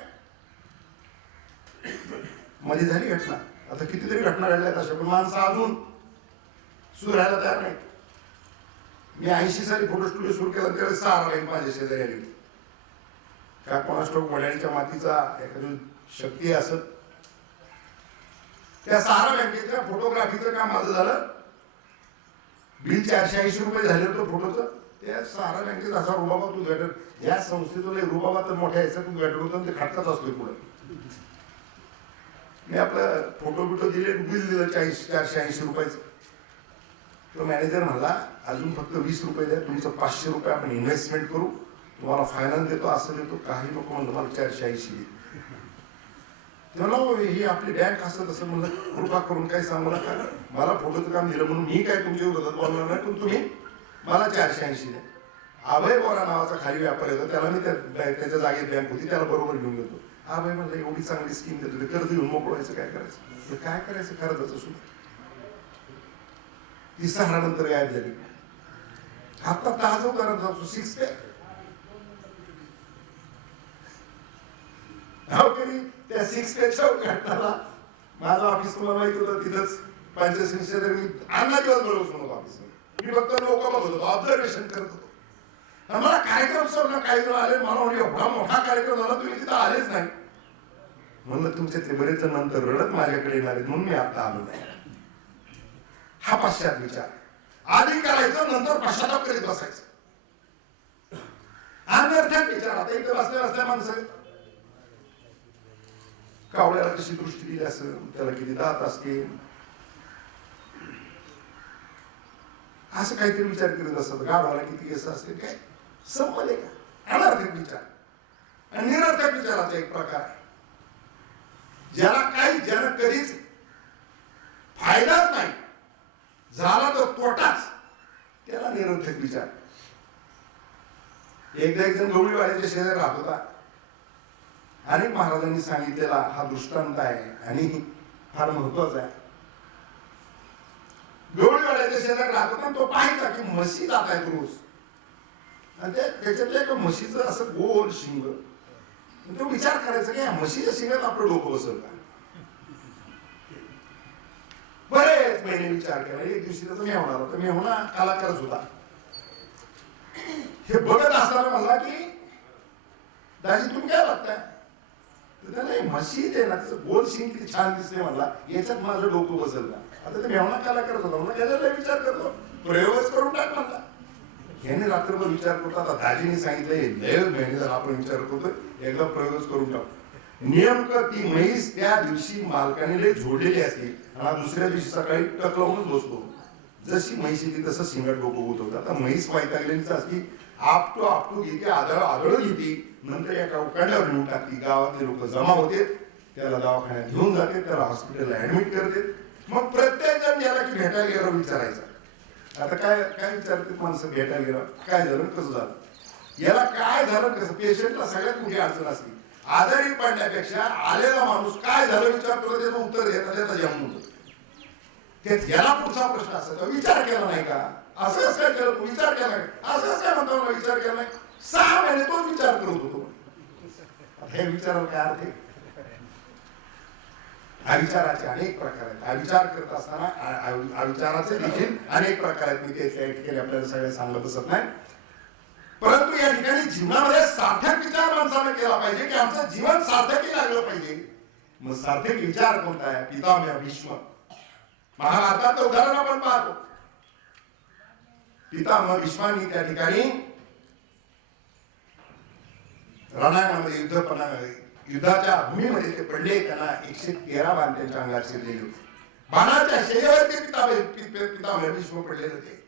मध्ये झाली घटना, आता कितीतरी घटना घडल्यात अशा, पण माणसं अजून सुधारायला तयार नाही. मी 80 साली फोटो स्टुडिओ सुरू केला त्यावेळेस 6 बँक माझ्या शेजारी आली. का कोणास्टोक वड्याच्या मातीचा एखादी शक्ती असत. त्या 6 बँकेच्या फोटोग्राफीचं काम माझं झालं. बिल 480 रुपये झाले होतं फोटोचं. त्या 6 बँकेत असा रुबाबा तू भेटत, या संस्थेतून रुबाबा तर मोठ्या ह्याचा तू भेटत होता, ते खटकाच असतोय पुढे. मी आपलं फोटो बिटो दिले, बिल दिलं 480 रुपयाचं. तो मॅनेजर म्हणला अजून फक्त 20 रुपये द्या, तुमचं 500 रुपये आपण इन्व्हेस्टमेंट करू, तुम्हाला फायनान्स देतो, असं देतो. काही नको म्हणलं, मला 480 दे. म्हणलं ही आपली बँक असं तसं. म्हणलं कृपा करून काही सांगू नका, मला फोटोचं काम दिलं म्हणून मी काय तुमच्या विरोधात बोलणार नाही, पण तुम्ही मला 480 द्या. अभय बोरा नावाचा खाली व्यापारी होता, त्याला मी त्याच्या जागेत बँक होती, त्याला बरोबर घेऊन गेलो. अभय म्हणलं एवढी चांगली स्कीम देतो, कर्ज घेऊन मोकळवायचं, काय करायचं? काय करायचं कर्जाचं सुद्धा. ती 6 नंतर गायब झाली. आता ताजो करत जातो 6 पॅक. त्या 6 पॅकच्या घटनाला माझं ऑफिस तुम्हाला माहिती होतं, तिथंच पंचायत शेजारी मी अन्ना दिवस बरोबर होतो ऑफिस. मी फक्त लोक बघत होतो, ऑब्झर्वेशन करत होतो. मला कार्यक्रम सर काही जण आले, मला म्हणजे एवढा मोठा कार्यक्रम झाला, तुम्ही तिथं आलेच नाही. म्हणलं तुमच्यातले बरेच नंतर रडत माझ्याकडे येणार आहेत म्हणून मी आता आलो नाही. हा पश्चात विचार. आधी करायचं, नंतर पश्चाताप करीत बसायचं. अनर्थक विचार. आता इथे बसल्या माणसं कावळ्याला कशी दृष्टी दिली असेल, त्याला किती दात असतील, असं काहीतरी विचार करीत असतात. गाढवाला किती केस असतील, काय संपले का? अनर्थक विचार. आणि निरर्थक विचाराचा एक प्रकार आहे, ज्याला कधीच फायदाच नाही झाला तर तोटाच, त्याला निरर्थक विचार. एकदा एक जण गवळीवाड्याच्या शेजारी राहत होता. अनेक महाराजांनी सांगितलेला हा दृष्टांत आहे आणि फार महत्वाचा आहे. गवळीवाड्याच्या शेजारी राहत होता, तो पाहायचा की म्हशी जात आहेत रोज, आणि त्याच्यातल्या एका म्हशीचं असं गोल शिंग. तो विचार करायचा की या म्हशीच्या शिंगात आपलं डोकं बसल का? बरेच महिने विचार केला. एक दिवशी त्याचा मेहणा आला, तर मेहणा कलाकारच होता. हे बघत असताना म्हणला की दाजी तुम्ही काय बघताय? तर त्याला म्हशी जे ना त्याचं गोल शिंग किती छान दिसते, म्हणला याच्यात माझं डोकं बसल का? आता ते मेहणा कलाकारच होता, म्हणला याच्यातला विचार करतो, प्रयोगच करून टाक म्हणला. ह्याने रात्रभर विचार करतो. आता दाजीने सांगितलं लय महिने झाला आपण विचार करतो, एकदा प्रयोगच करून टाकतो. नेमकं ती म्हैस त्या दिवशी मालकाने लय झोडलेली असते आणि दुसऱ्या दिवशी सकाळी टक लावूनच बसतो. जशी म्हैस येते तसं शिंगात डोकं होत होतं. आता म्हैस वैतागलेलीच असती, आपटू घेते, आदळ घेते, नंतर एका उकाड्यावर नेऊन टाकते. गावातले लोक जमा होते, त्याला दवाखान्यात घेऊन जाते, त्याला हॉस्पिटलला ऍडमिट करते. मग प्रत्येक जण याला की भेटायला गेला विचारायचा. आता काय काय विचारते माणसं भेटायला गेला, काय झालं कसं झालं, याला काय झालं कसं. पेशंटला सगळ्यात मोठी अडचण असते. आजारी पडण्यापेक्षा आलेला माणूस काय झालं विचारतो, त्याचं उत्तर देता जन्म होतो. याला पुढचा प्रश्न असायचा, विचार केला नाही का? असंच काय केलं तू? विचार केला नाही, असंच काय म्हणतो विचार केला नाही. 6 महिने तोच विचार करत होतो. हे विचाराला काय अर्थ आहे? अविचाराचे अनेक प्रकार आहेत. अविचार करत असताना अविचाराचे देखील अनेक प्रकार आहेत. मी ते त्या ठिकाणी आपल्याला सगळे सांगत बसत नाही. परंतु या ठिकाणी जीवनामध्ये सार्थक विचार माणसाने केला पाहिजे की आमचं जीवन सार्थकी लागलं पाहिजे. मग सार्थक विचार कोणता आहे? पितामह भीष्म. महाभारताचं उदाहरण आपण पाहतो. पितामह भीष्मांनी त्या ठिकाणी रणांगणामध्ये युद्धाच्या भूमीमध्ये ते पडले. त्यांना 113 बाण त्यांच्या अंगात शिरलेले होते. बाणाच्या शैयावरती पितामह भीष्म पडलेले होते.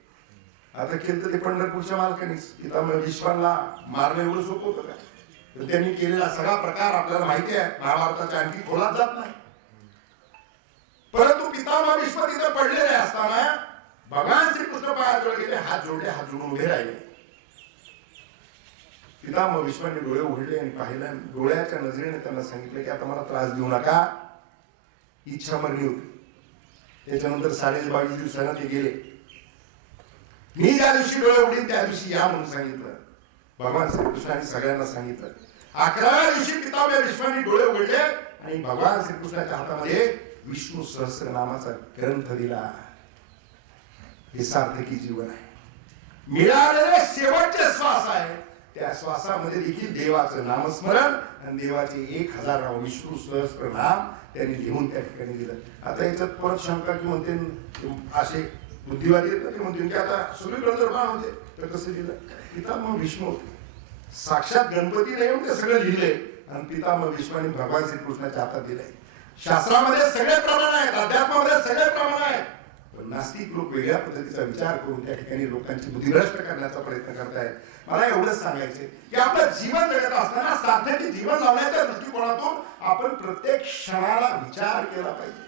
आता केलं ते पंढरपूरच्या मालकानीच. पितामह भीष्मांना मारणं एवढं सोपं होतं का? तर त्यांनी केलेला सगळा प्रकार आपल्याला माहिती आहे. महाभारताच्या आणखी खोलात जात नाही. परंतु पितामह भीष्म तिथे पडलेले असताना भगवान श्रीकृष्ण पायाजवळ गेले, हात जोडून उभे राहिले. पितामह भीष्मांनी डोळे उघडले आणि पाहिलं. डोळ्याच्या नजरेने त्यांना सांगितलं की आता मला त्रास देऊ नका. इच्छा मरणी होती. त्याच्यानंतर 22.5 दिवसांना ते गेले. मी ज्या दिवशी डोळे उघडीन त्या दिवशी या म्हणून सांगितलं भगवान श्रीकृष्णाने सगळ्यांना सांगितलं. 11व्या दिवशी पितामह भीष्मांनी डोळे उघडले आणि भगवान श्रीकृष्णाच्या हातामध्ये विष्णू सहस्रनामाचा ग्रंथ दिला. हे सार्थकी जीवन आहे. मिळालेले शेवटचे श्वास आहे. त्या श्वासामध्ये देखील देवाचं नामस्मरण आणि देवाचे 1000 नाम विष्णू सहस्र नाम त्यांनी लिहून त्या ठिकाणी दिलं. आता याच्यात परत शंका की म्हणते असे बुद्धिवादी येतात ते म्हणते की आता सगळीकडे जर बाण होते तर कसं लिहिलं? पितामह भीष्म होते. साक्षात गणपती नाही ते सगळं लिहिले आणि पितामह भीष्माने भगवान श्रीकृष्णाच्या हातात दिलंय. शास्त्रामध्ये सगळे प्रमाण आहेत, अध्यात्मामध्ये सगळे प्रमाण आहेत. पण नास्तिक लोक वेगळ्या पद्धतीचा विचार करून त्या ठिकाणी लोकांची बुद्धिभ्रष्ट करण्याचा प्रयत्न करतायत. मला एवढंच सांगायचे की आपलं जीवन जगत असताना सार्थकी जीवन लावण्याच्या दृष्टिकोनातून आपण प्रत्येक क्षणाला विचार केला पाहिजे.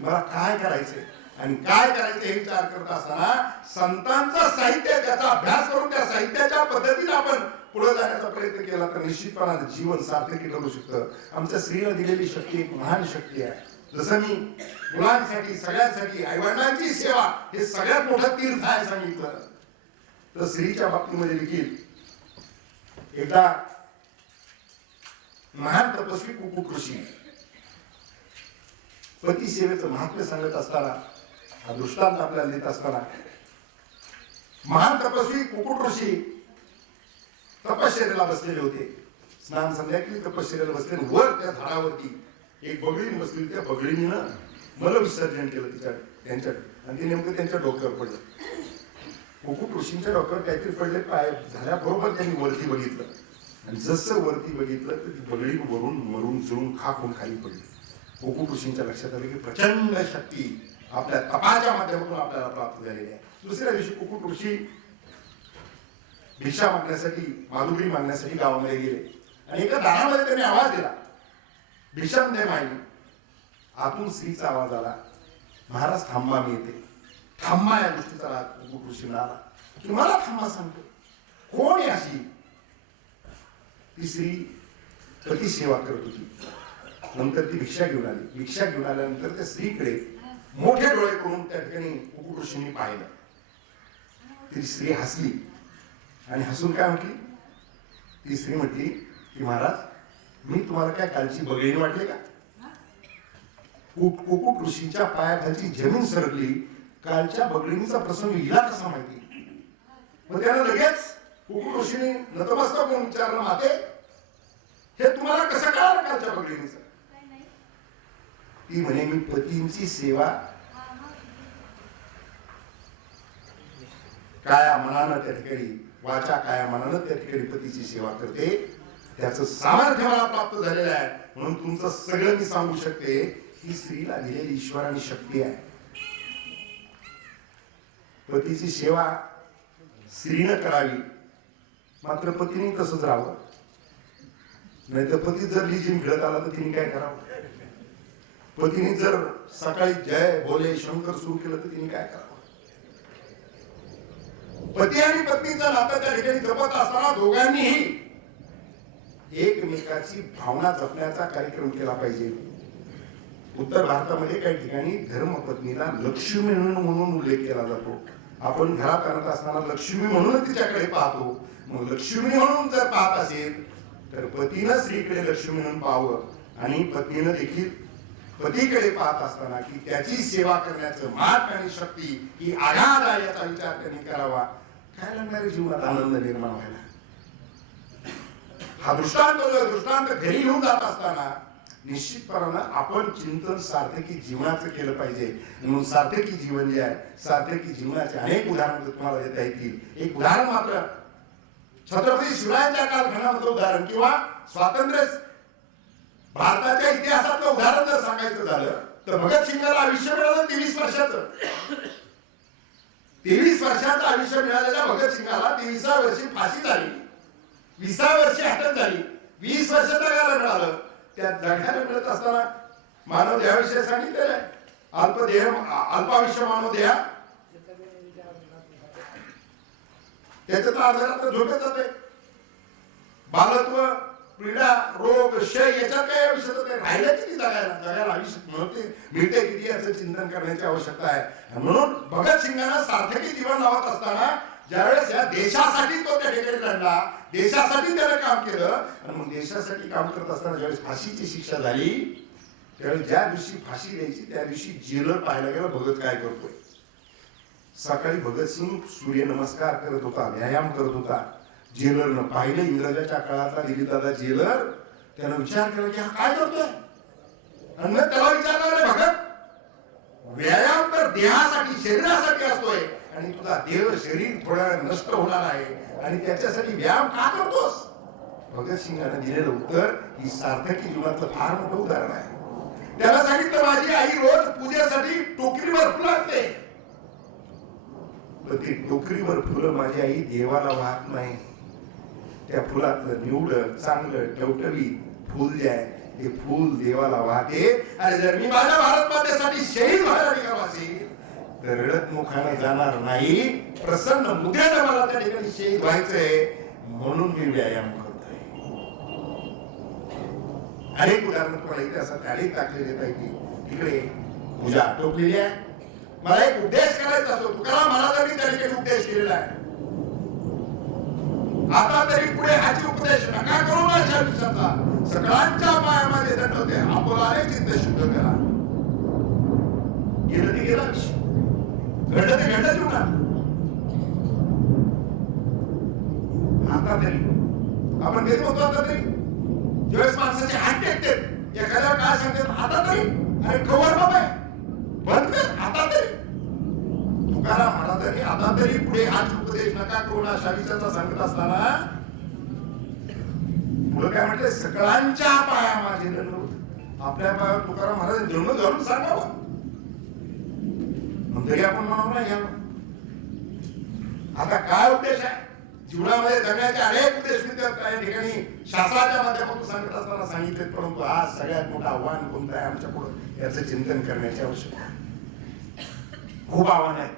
मला काय करायचंय आणि काय करायचं हे विचार करत असताना संतांचं साहित्य त्याचा अभ्यास करून त्या साहित्याच्या पद्धतीने आपण पुढे जाण्याचा प्रयत्न केला तर निश्चितपणाने जीवन सार्थकी ठरू शकतं. आमच्या स्त्रीला दिलेली शक्ती एक महान शक्ती आहे. जसं मी मुलांसाठी सगळ्यांसाठी आईवडिलांची सेवा हे सगळ्यात मोठं तीर्थ आहे सांगितलं, तर स्त्रीच्या बाबतीमध्ये देखील एकदा महान तपस्वी कुकुट ऋषी पती सेवेचं महात्म्य सांगत असताना हा दृष्टांत आपल्याला देत असताना महान तपस्वी कुकुट ऋषी तपश्चर्याला बसलेले होते. स्नान संध्याकाळी तपश्चर्याला बसलेले. वर त्या झाडावरती एक बगळी बसली. त्या बगळीनं मल विसर्जन केलं त्यांच्या आणि ते नेमकं त्यांच्या डोक्यावर पडलं. कुकुट ऋषींच्या डोक्यावर काहीतरी पडले. पाय झाल्याबरोबर त्यांनी वरती बघितलं आणि जसं वरती बघितलं तर ती बगळी वरून मरून जुळून खाक होऊन खाली पडली. कुकुट ऋषींच्या लक्षात आलं की प्रचंड शक्ती आपल्या तपाच्या माध्यमातून आपल्याला प्राप्त झालेली आहे. दुसऱ्या दिवशी कुकुट ऋषी भिक्षा मागण्यासाठी माधुरी मागण्यासाठी गावामध्ये गेले आणि एका दारामध्ये त्यांनी आवाज दिला, भिक्षा दे मागणी. आतून स्त्रीचा आवाज आला, महाराज थांबा मी येते. थांबा या गोष्टीचा राग कुकुट ऋषी मिळाला. तुम्हाला थांबा सांगतो. कोण आहे अशी? ती स्त्री पती सेवा करत होती. नंतर ती भिक्षा घेऊन आली. भिक्षा घेऊन आल्यानंतर त्या स्त्रीकडे मोठे डोळे करून त्या ठिकाणी कुकुट ऋषींनी पाहिलं. ती स्त्री हसली आणि हसून काय म्हटली? ती स्त्री म्हटली की महाराज मी तुम्हाला काय कालची बगळीने वाटले का? कुकुट ऋषींच्या पायाखालची जमीन सरकली. कालच्या बगळीचा प्रसंग हिला कसा माहिती? मग त्याला लगेच कुकुट ऋषीने नतमस्तक होऊन विचारलं, माते हे तुम्हाला कसं कळालं कालच्या बगळीचं? ती म्हणे मी पतींची सेवा काया मनानं त्या ठिकाणी वाचा काया मनानं त्या ठिकाणी पतीची सेवा करते. त्याचं सामर्थ्य मला प्राप्त झालेलं आहे. म्हणून तुमचं सगळं मी सांगू शकते ही स्त्रीला दिलेली ईश्वराने शक्ती आहे. पतीची सेवा स्त्रीनं करावी, मात्र पतीने तसंच राहावं. नाही तर पती जर लिजिम खेळत आला तर तिने काय करावं? पतीने जर सकाळी जय भोले शंकर सुरू केलं तर तिने काय करावं? पती आणि पत्नीचं नातं त्या ठिकाणी जपत असताना दोघांनीही एकमेकाची भावना जपण्याचा कार्यक्रम केला पाहिजे. उत्तर भारतामध्ये काही ठिकाणी धर्मपत्नीला लक्ष्मी म्हणून उल्लेख केला जातो. आपण घरात आणत असताना लक्ष्मी म्हणून तिच्याकडे पाहतो. मग लक्ष्मी म्हणून जर पाहत असेल तर पतीनं स्त्रीकडे लक्ष्मी म्हणून पाहावं आणि पत्नीनं देखील पतीकडे पाहत असताना की त्याची सेवा करण्याचं मार्ग आणि शक्ती ही आघात आहे याचा विचार त्यांनी करावा. काय लागणार जीवनात आनंद निर्माण व्हायला. हा दृष्टांत घरी घेऊन जात असताना निश्चितपणानं आपण चिंतन सार्थकी जीवनाचं केलं पाहिजे. म्हणून सार्थकी जीवन जे आहे, सार्थकी जीवनाचे अनेक उदाहरण तुम्हाला देता येतील. एक उदाहरण मात्र छत्रपती शिवरायांच्या कालखंडामधलं उदाहरण किंवा स्वातंत्र्य भारताच्या इतिहासातलं उदाहरण जर सांगायचं झालं तर भगतसिंगाला आयुष्य मिळालं 23 वर्षाचं. 23 वर्षाचं आयुष्य मिळालेल्या भगतसिंगाला 23व्या वर्षी फाशी झाली, 20व्या वर्षी अटक झाली, 20 वर्ष जगायला मिळालं. त्या जगायला मिळत असताना मानव देहाविषयी सांगितलेलं आहे, अल्पायुष्य मानव देहा त्याच्यात अर्धरात्र झोपेत जाते. बालत्व, पीडा, रोग, क्षय याच्यात काय आयुष्यात राहिलं किती जगायला आयुष्य मिळते किती याचं चिंतन करण्याची आवश्यकता आहे. म्हणून भगतसिंगांना सार्थकी जीवन लावत असताना ज्यावेळेस या देशासाठी तो त्या ठिकाणी लढला, देशासाठी त्याने काम केलं आणि मग देशासाठी काम करत असताना ज्यावेळेस फाशीची शिक्षा झाली त्यावेळेस ज्या दिवशी फाशी द्यायची त्या दिवशी जेलर पाहायला गेला भगत काय करतोय. सकाळी भगतसिंग सूर्य नमस्कार करत होता, व्यायाम करत होता. जेलरनं पाहिलं, इंग्रजाच्या काळातला दिलीदादा जेलर, त्यानं विचार केला की हा काय करतोय. आणि मग त्याला विचारलं, भगत व्यायाम तर देहासाठी शरीरासाठी असतोय आणि तुझा देह शरीर थोड्या नष्ट होणार आहे आणि त्याच्यासाठी व्यायाम का करतोस. भगतसिंगाने दिलेलं उत्तर ही सार्थकी जीवनातलं फार मोठं उदाहरण आहे. त्याला सांगितलं माझी आई रोज पूजेसाठी टोकरीवर फुलं आणते, पण ती टोकरीवर फुलं माझी आई देवाला वाहत नाही. त्या फुलातलं निवडं चांगलं टवटवीत फुल जे आहे ते फुल देवाला वाहते. आणि जर मी माझ्या भारत मातेसाठी शहीद व्हायला निघालो असेल तर रडत मुखाने जाणार नाही, प्रसन्न मुद्द्याने मला त्या ठिकाणी शहीद व्हायचंय म्हणून मी व्यायाम करतोय. अनेक उदाहरण तुम्हाला इतिहासात अनेक दाखले देता येतील. तिकडे पूजा आटोपलेली आहे. मला एक उपदेश करायचा असतो, तुकाराम महाराजांनी त्या ठिकाणी उपदेश केलेला आहे. आता तरी पुढे हाची उपदेश नका करू ना शब्दाचा, सगळ्यांच्या पायामध्ये दंड होते, आपोलाने चित्त शुद्ध करा. गेलं ते गेलं, घडलं ते घडलं जीवनात. आता तरी आपण तेच होतो. आता तरी ज्यावेळेस माणसाचे हात टेकते एखाद्याला काय सांगतात, आता तरी अरे कवर बाबा बंद कर, आता तरी. तुकाराम महाराजांनी आता तरी पुढे हाच उपदेश नका करू ना शाविचाचा सांगत असताना पुढे काय म्हटलं, सगळ्यांच्या पाया माझे दंड होते. आपल्या पायावर तुकाराम महाराज जन्म घालून सांगावं तरी आपण म्हणावं ना घ्यावं. आता काय उद्देश आहे जीवनामध्ये जगण्याचे अनेक उद्देश त्या ठिकाणी शास्त्राच्या माध्यमातून सांगत असताना सांगितले, परंतु आज सगळ्यात मोठं आव्हान कोणतं आहे आमच्या पुढे याचं चिंतन करण्याची आवश्यकता आहे. खूप आव्हान आहे.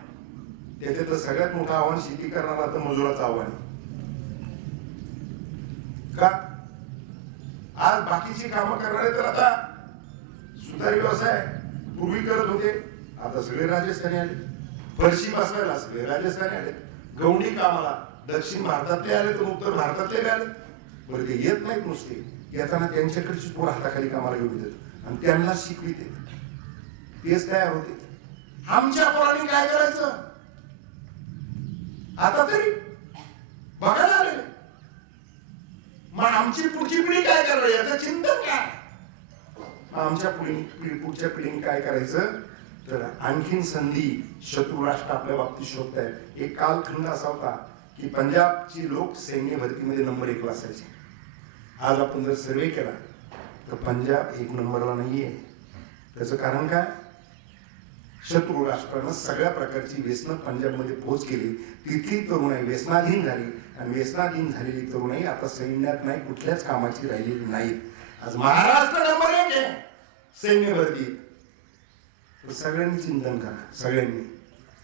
त्याच्यातलं सगळ्यात मोठं आव्हान शेती करणारा तर मजुराचं आव्हान आहे. का आज बाकीची कामं करणारे तर आता सुतारी व्यवसाय पूर्वी करत होते, आता सगळे राजस्थानी आले. फरशी बसवायला सगळे राजस्थानी आले. गवंडी कामाला दक्षिण भारतातले आले तर उत्तर भारतातले आले. बरं ते येत नाहीत नुसते, येताना त्यांच्याकडची पोरं हाताखाली कामाला घेऊन देतात आणि त्यांना शिकविते, तेच तयार होते. आमच्या पोरांनी काय करायचं आता तरी बघायला आले. मग आमची पुढची पिढी काय करणार याचं चिंतन काय. आमच्या पुढच्या पिढीने काय करायचं तर आणखीन संधी शत्रू राष्ट्र आपल्या बाबतीत शोधतायत. एक कालखंड असा होता की पंजाबची लोक सैन्य भरतीमध्ये नंबर 1 ला असायचे. आज आपण जर सर्वे केला तर पंजाब 1 नंबरला नाहीये. त्याचं कारण काय, शत्रू राष्ट्रानं सगळ्या प्रकारची व्यसनं पंजाबमध्ये पोच केली. तिथली तरुणाई व्यसनाधीन झाली आणि व्यसनाधीन झालेली तरुणाई आता सैन्यात नाही, कुठल्याच कामाची राहिलेली नाही. आज महाराष्ट्र नंबर 1 आहे सैन्य भरती. सगळ्यांनी चिंतन करा, सगळ्यांनी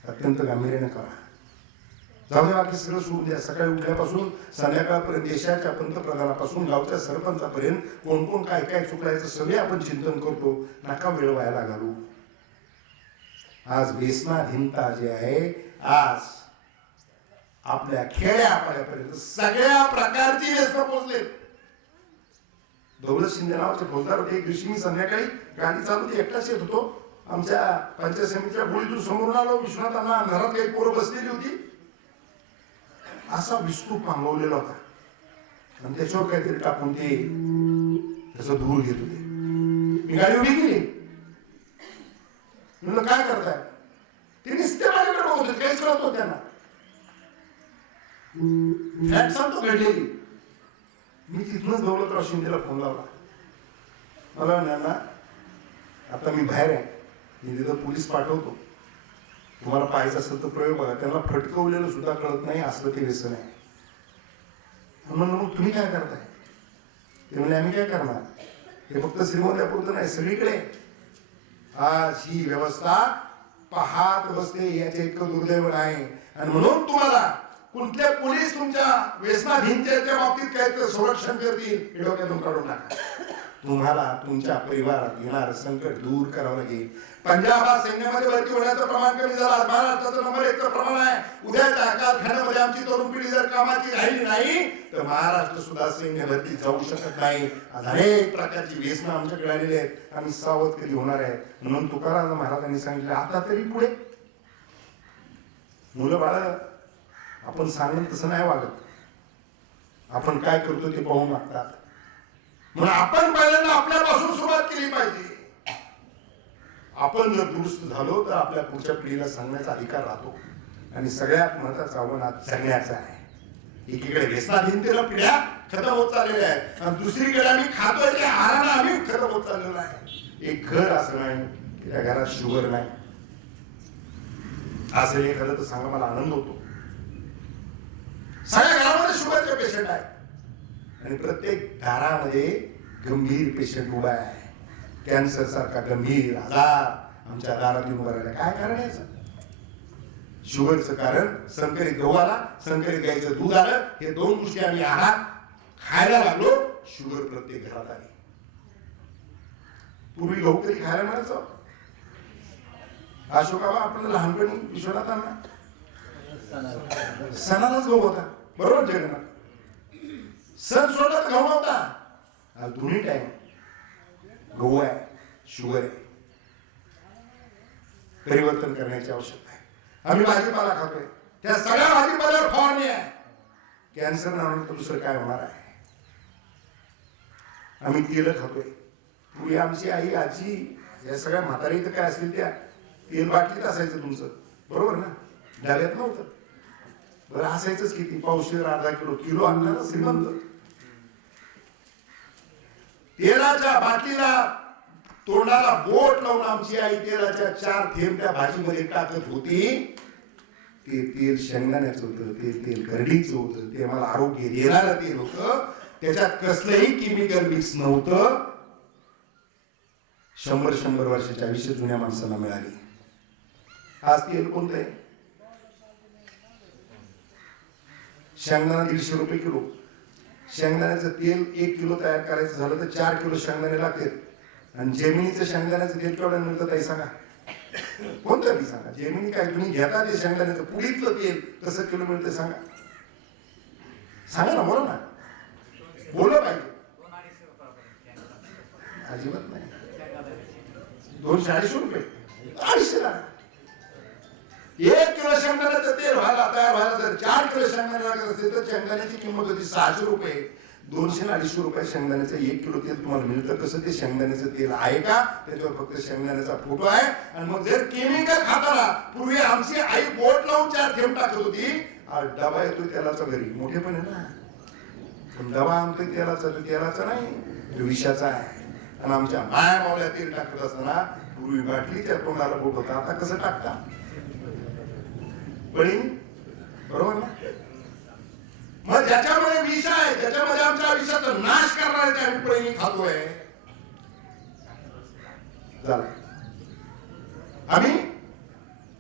अत्यंत गांभीर्याने करा. जाऊ द्या बाकी सगळं सोडून द्या. सकाळी उठल्यापासून संध्याकाळपर्यंत देशाच्या पंतप्रधानापासून गावच्या सरपंचापर्यंत कोण कोण काय काय चुकलायचं सगळे आपण चिंतन करतो. नका वेळ व्हायला घालू. आज व्यसनाधीनता जी आहे आज आपल्या खेड्यापाड्यापर्यंत सगळ्या प्रकारची व्यसन पोहोचले. दौलत शिंदे नावाचे फौजदार होते. एक दिवशी मी संध्याकाळी गाडी चालवती एकटाच येत होतो. आमच्या पंचायत समितीच्या बोळीतून समोरून आलो. विश्वनाथांना घरात काही पोरं बसलेली होती. असा विस्तूप पांगवलेला होता आणि त्याच्यावर काहीतरी टाकून ते त्याचा धूर घेत होते. मी गाडी उभी केली. म्हणलं काय करताय? ते नुसते माझ्याकडे बघत होते, काहीच कळत होत त्यांना. फॅक्ट सांगतो घडलेली. मी तिथूनच दौलतराव शिंदेला फोन लावला. मला म्हणाला आता मी बाहेर आहे, मी तिथं पोलीस पाठवतो, तुम्हाला पाहायचं असेल तर प्रयोग बघा. त्यांना फटकवलेलं सुद्धा कळत नाही असलं ते व्यसन आहे. म्हणून मग तुम्ही काय करताय? ते म्हणजे आम्ही काय करणार? हे फक्त श्रीमंतापुरतं नाही, सगळीकडे आज ही व्यवस्था पाहत बसते. याचे इतकं दुर्दैव आहे. आणि म्हणून तुम्हाला कुठल्या पोलीस तुमच्या व्यसनाधीनतेच्या बाबतीत काय तर संरक्षण करतील हे डोक्यातून काढून टाका. तुम्हाला तुमच्या परिवारात येणारं संकट दूर करावं लागेल. पंजाबात सैन्यामध्ये भरती होण्याचं प्रमाण कमी झालं. महाराष्ट्राचं नंबर 1चं प्रमाण आहे. उद्याच्या कालखंडामध्ये आमची तरुण पिढी जर कामाची राहिली नाही तर महाराष्ट्र सुद्धा सैन्य भरती जाऊ शकत नाही. आज अनेक प्रकारची व्यसनं आमच्याकडे आलेली आहेत. आम्ही सावध कधी होणार आहे. म्हणून तुकाराम महाराजांनी सांगितलं आता तरी पुढे. मुलं बाळ आपण सांगून तसं नाही वागत. आपण काय करतो ते पाहून मागतात. म्हणून आपण पहिल्यांदा आपल्यापासून सुरुवात केली पाहिजे. आपण जर दुरुस्त झालो तर आपल्या पुढच्या पिढीला सांगण्याचा अधिकार राहतो. आणि सगळ्यात महत्वाचं आव्हान आज जगण्याचं आहे. एकीकडे व्यसनाधीनतेला पिढ्या खतम होत चाललेल्या आहेत आणि दुसरीकडे आम्ही खातोय त्या आहारानं आम्ही खतम होत चाललेलो आहे. एक घर असं नाही की त्या घरात शुगर नाही. असं एखादं तर सांगा, मला आनंद होतो. सगळ्या घरामध्ये शुगरचे पेशंट आहेत आणि प्रत्येक घरामध्ये गंभीर पेशंट उभा आहे. कॅन्सर सारखा गंभीर आजार आमच्या दारात येऊन उभा राहिला. काय कारण आहे? शुगरचं कारण संकरित गहू आला, संकरित गाईचं दूध आलं. हे दोन गोष्टी आम्ही आहार खायला लागलो, शुगर प्रत्येक घरात आली. पूर्वी गहू कधी खायला मिळायचं? अशोकाबा आपण लहानपणी विश्वनाथांना सणालाच गहू होता, बरोबर? जगन्नाथ सण सोडला तर गहू नव्हता. दोन्ही टाइम गहू आहे, शुगर आहे. परिवर्तन करण्याची आवश्यकता आहे. आम्ही भाजीपाला खातोय, त्या सगळ्या भाजीपाल्यावर फवारणी आहे. कॅन्सर नावानं तर दुसरं काय होणार आहे? आम्ही तेल खातोय. पूर्वी आमची आई आजी या सगळ्या म्हातारी तर काय असतील त्या तेल बाटलीत असायचं तुमचं, बरोबर ना? डब्यात नव्हतं. बरं असायचंच किती? पावशेर, अर्धा किलो, किलो आणणारा श्रीमंत. तेलाच्या बाटलीला तोंडाला बोट लावून आमची आई तेलाच्या 4 थेंब त्या भाजीमध्ये टाकत होती. ते तेल शेंगदाण्याचं होतं, ते तेल करडीचं होतं, ते मला आरोग्य देणारं तेल होतं. त्याच्यात कसलंही केमिकल मिक्स नव्हतं. 100 वर्षाच्या आयुष्य जुन्या माणसाला मिळाली. आज तेल कोणतं आहे? शेंगदाणा 150 रुपये किलो. शेंगदाण्याचं तेल 1 किलो तयार करायचं झालं तर 4 किलो शेंगदाणे लागतील. आणि जेमिनीचं शेंगदाण्याचं तेल केवढं मिळतं ताई सांगा? कोणतं बी सांगा. जेमिनी काय तुम्ही घेता ते शेंगदाण्याचं पुडीतलं तेल कसं किलो मिळतं सांगा? सांगा ना, बोला ना, बोला पाहिजे. अजिबात नाही. 200-250 रुपये, 250 ला 1 किलो शेंगदाण्याचं तेल तयार व्हायला जर 4 किलो शेंगदाणे लागत असेल तर शेंगदाण्याची किंमत होती 600 रुपये. 200-250 रुपये शेंगदाण्याचं 1 किलो तेल तुम्हाला मिळतं. कसं ते शेंगदाण्याचं तेल आहे का? त्याच्यावर फक्त शेंगदाण्याचा फोटो आहे. आणि मग जर केमिकल खाताना पूर्वी आमची आई बोट लावून 4 थेंब टाकत होती. आज डबा येतो तेलाचा घरी, मोठे पण आहे ना, पण डबा आणतोय तेलाचा, तो तेलाचा नाही, तो विषाचा आहे. आणि आमच्या माया मावल्या तेल टाकत असताना पूर्वी बाटलीच्या तोंडाला बोट होता, आता कसं टाकता? बरोबर ना? मग ज्याच्यामध्ये विष आहे, ज्याच्यामध्ये आमच्या विषाचा नाश करणार आहे, ते आम्ही पळणी खातोय. झालं आम्ही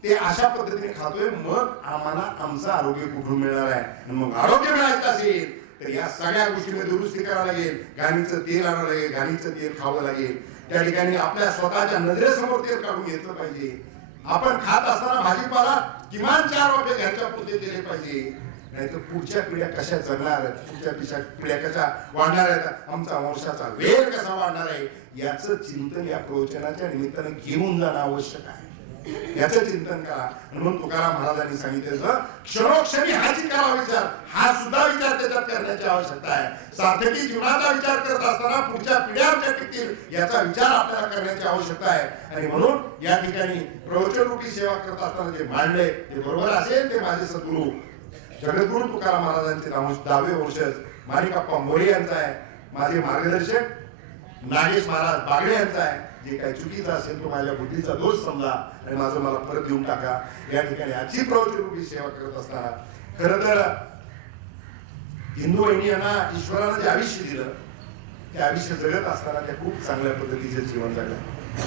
ते अशा पद्धतीने खातोय. मग आम्हाला आमचं आरोग्य कुठून मिळणार आहे? आणि मग आरोग्य मिळायचं असेल तर या सगळ्या गोष्टीमध्ये दुरुस्ती करावं लागेल. घाणीचं तेल आणावं लागेल, घाणीचं तेल खावं लागेल. त्या ठिकाणी आपल्या स्वतःच्या नजरेसमोर तेल काढून घेतलं पाहिजे. आपण खात असताना भाजीपाला किमान 4 वाफे घरच्या पुरते दिले पाहिजे. नाही तर पुढच्या पिढ्या कशा जगणार आहेत, पुढच्या पिढ्या कशा वाढणार आहेत, आमचा वंशाचा वेळ कसा वाढणार आहे, याचं चिंतन या प्रवचनाच्या निमित्ताने घेऊन जाणं आवश्यक आहे. याचं चिंतन करा. म्हणून तुकाराम महाराजांनी सांगितलं क्षणोक्षणी हा चिकारा विचार, हा सुद्धा विचार त्याच्यात करण्याची आवश्यकता आहे. सार्थकी जीवनाचा विचार करत असताना पुढच्या पिढ्या आमच्या टिकतील याचा विचार आपल्याला करण्याची आवश्यकता आहे. आणि म्हणून या ठिकाणी प्रवचन रूपी सेवा करत असताना जे मांडले ते बरोबर असेल ते माझे सद्गुरू जगद्गुरु तुकाराम महाराजांचे दहावे वंशज माणिकप्पा मोरे यांचा आहे. माझे मार्गदर्शक नागेश महाराज बागडे यांचा आहे. जे काही चुकीचं असेल तो माझ्या बुद्धीचा दोष समजा आणि माझं मला परत देऊन टाका. या ठिकाणी आजची प्रवचन रूपी सेवा करत असताना खरं तर हिंदू वहिनीयांना ईश्वरानं जे आयुष्य दिलं ते आयुष्य जगत असताना त्या खूप चांगल्या पद्धतीचे जीवन जगल्या.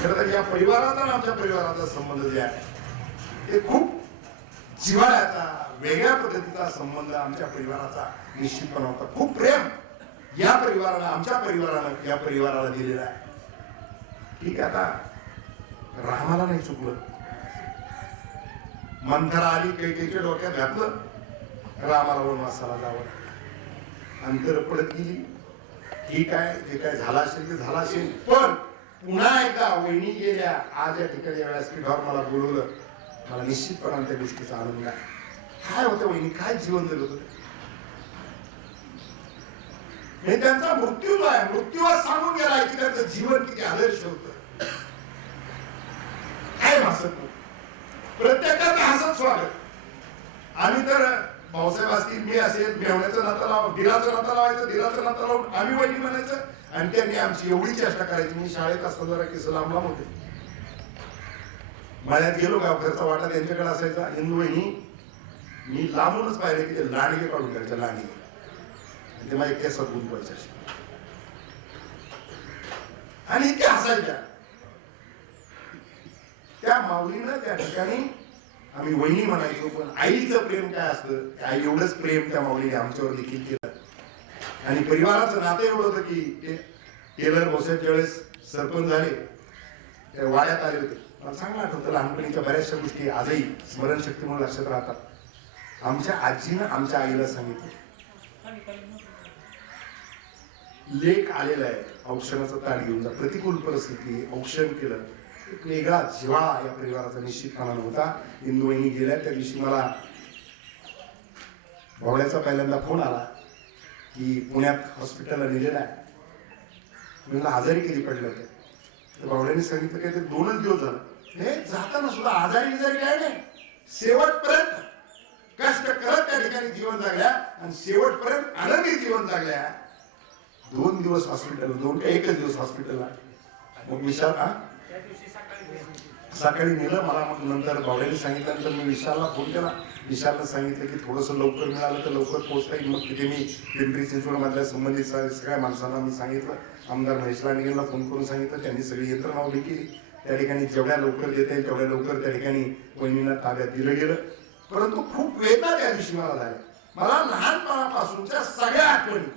खरं तर या परिवाराचा आणि आमच्या परिवाराचा संबंध जे आहे ते खूप जिव्हाळ्याचा वेगळ्या पद्धतीचा संबंध आमच्या परिवाराचा निश्चितपणे होता. खूप प्रेम या परिवाराला आमच्या परिवारानं या परिवाराला दिलेलं आहे. ठीक आहे, आता रामाला नाही चुकलं, मंथरा आली कैकेयीच्या डोक्यात घातलं रामाला वनवासाला जावं, अंतर पडत गेली. ठीक आहे, जे काय झालं असेल ते झालं असेल. पण पुन्हा एकदा वहिनी गेल्या आज या ठिकाणी व्यासपीठावर मला बोलवलं, मला निश्चितपणे त्या गोष्टीचा आनंद आहे. काय होतं वहिनी, काय जीवन जगत होते. त्यांचा मृत्यू जो आहे मृत्यूवर सांगून गेला की त्यांचं जीवन किती आदर्श होतं. काय हसत प्रत्येकाचं हसत स्वागत. आम्ही तर भाऊसाहेब असतील, मी असेल, मेवण्याचं नातं लाव, दिराचं नातं लावायचं, दिराचं नातं लावून आम्ही वहिनी म्हणायचं आणि त्यांनी आमची एवढी चेष्टा करायची. मी शाळेत असताना जरा केस लांब लांब होते. मळ्यात गेलो गावकरचा वाटा त्यांच्याकडे असायचा. हिंदू वहिनी मी लांबूनच पाहिले की ते लांडगे काढून द्यायच्या, लांडगे ते माझ्या केसात गुंतवायच्या आणि इतक्या हसायच्या. त्या माऊलीनं त्या ठिकाणी आम्ही वहिनी म्हणायचो, पण आईचं प्रेम काय असतं, आई एवढंच प्रेम त्या माऊलीने आमच्यावर देखील केलं. आणि परिवाराचं नातं एवढं होतं की ते टेलर भोसाच्या वेळेस सरपंच झाले, त्या वाड्यात आले होते. मला चांगलं आठवतं लहानपणीच्या बऱ्याचशा गोष्टी आजही स्मरणशक्ती म्हणून लक्षात राहतात. आमच्या आजीनं आमच्या आईला सांगितलं लेख आलेला आहे, औक्षणाचा ताट घेऊन जा. प्रतिकूल परिस्थिती, औक्षण केलं. एक वेगळा जिव्हाळा या परिवाराचा निश्चितपणा नव्हता. इंदू वहिनी गेल्या त्या दिवशी मला भावड्याचा पहिल्यांदा फोन आला की पुण्यात हॉस्पिटलला नेलेला आहे. मी आजारी कधी पडले होते तर भावड्याने सांगितलं काय ते 2च दिवस झालं. हे जाताना सुद्धा आजारी काय नाही, शेवटपर्यंत कष्ट करत त्या ठिकाणी जीवन जगल्या आणि शेवटपर्यंत आनंदी जीवन जगल्या. 2 दिवस हॉस्पिटल, 2 का 1च दिवस हॉस्पिटलला. मग विशाल सकाळी नेलं मला. मग नंतर भावड्याने सांगितल्यानंतर मी विशालला फोन केला. विशालनं सांगितलं की थोडंसं लवकर मिळालं तर लवकर पोहोचता येईल. मग तिथे मी पिंपरी चिंचवड मधल्या संबंधित सगळ्या माणसांना मी सांगितलं. आमदार महेश लांडगेंना फोन करून सांगितलं. त्यांनी सगळी यंत्रणा उभी केली. त्या ठिकाणी जेवढ्या लवकर देता येईल तेवढ्या लवकर त्या ठिकाणी वहिनींना ताब्यात दिलं गेलं. परंतु खूप वेदना त्या दिवशी मला झाल्या. मला लहानपणापासूनच्या सगळ्या आठवणी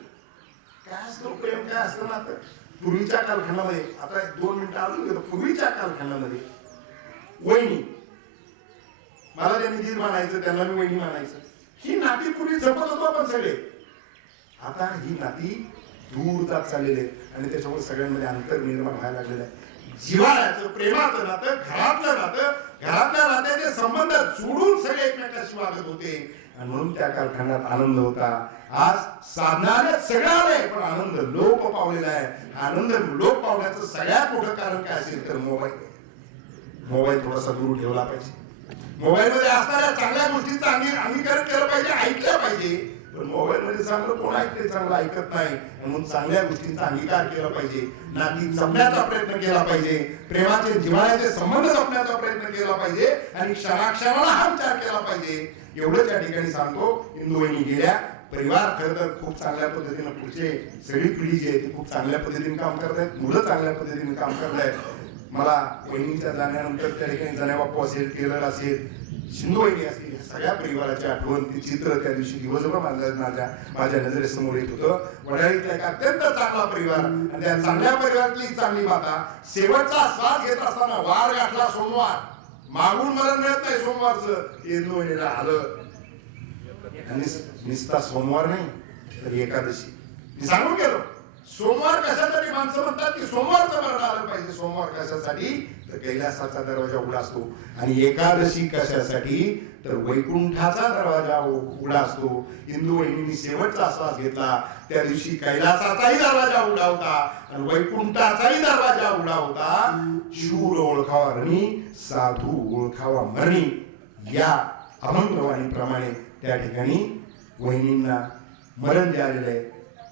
काय असतं, प्रेम काय असतं ना. तर पूर्वीच्या कालखंडामध्ये, आता 2 मिनिटं अजून घेतो, पूर्वीच्या कालखंडामध्ये वहिनी मला त्यांनी दीर मानायचं, त्यांना मी वहिनी मानायचं. ही नाती पूर्वी जपत होतो आपण सगळे. आता ही नाती दूर जात चाललेले आणि त्याच्यामुळे सगळ्यांमध्ये अंतर निर्माण व्हायला लागलेलं आहे. जिव्हाळ्याचं, प्रेमाचं नातं, घरातलं नातं, घरातल्या नात्याचे संबंध जोडून सगळे एकमेकांशी वागत होते आणि म्हणून त्या कालखंडात आनंद होता. आज साधनाने सगळं आलंय पण आनंद लोप पावलेला आहे. आनंद लोप पावण्याचं सगळ्यात मोठं कारण काय असेल तर मोबाईल. मोबाईल थोडासा दूर ठेवला पाहिजे. मोबाईल मध्ये असणाऱ्या चांगल्या गोष्टींचं अंगीकरण केलं पाहिजे, ऐकल्या पाहिजे. पण मोबाईल मध्ये चांगलं कोण ऐकते, चांगलं ऐकत नाही. म्हणून चांगल्या गोष्टींचा अंगीकार केला पाहिजे. नाती जपण्याचा प्रयत्न केला पाहिजे. प्रेमाचे जिव्हाळ्याचे संबंध जपण्याचा प्रयत्न केला पाहिजे आणि क्षणाक्षणाला हा विचार केला पाहिजे. एवढंच या ठिकाणी सांगतो. इंदू वहिनी गेल्या. परिवार खरं तर खूप चांगल्या पद्धतीने पुढचे सगळी पिढी जी आहे ती खूप चांगल्या पद्धतीने काम करत आहेत. मुलं चांगल्या पद्धतीने काम करत आहेत. मला वहिनीच्या जाण्यानंतर त्या ठिकाणी जण्या बाप्पू असेल, टेलर असेल, शिंदू वहिनी असतील, सगळ्या परिवाराची आठवण, ती चित्र त्या दिवशी दिवसभर माझ्या नजरेसमोर येत होतं. वडाळीतला एक अत्यंत चांगला परिवार आणि त्या चांगल्या परिवारातली चांगली माता. शेवटचा श्वास घेत असताना वार गाठला सोमवार. मागून मरण मिळत नाही सोमवारचं. इंदू वहिनीला आलं. आणि निस्ता सोमवार नाही तर एकादशी. मी सांगून गेलो सोमवार कशासाठी माणसं म्हणतात की सोमवारचं मरण आलं पाहिजे. सोमवार कशासाठी तर कैलासाचा दरवाजा उघडा असतो. आणि एकादशी कशासाठी तर वैकुंठाचा दरवाजा उघडा असतो. हिंदू वहिनींनी शेवटचा श्वास घेतला त्या दिवशी कैलासाचाही दरवाजा उघडा होता आणि वैकुंठाचाही दरवाजा उघडा होता. शूर ओळखावा रणी, साधू ओळखावा मरणी, या अभंगवाणीप्रमाणे त्या ठिकाणी वहिनींना मरण जे आलेलं आहे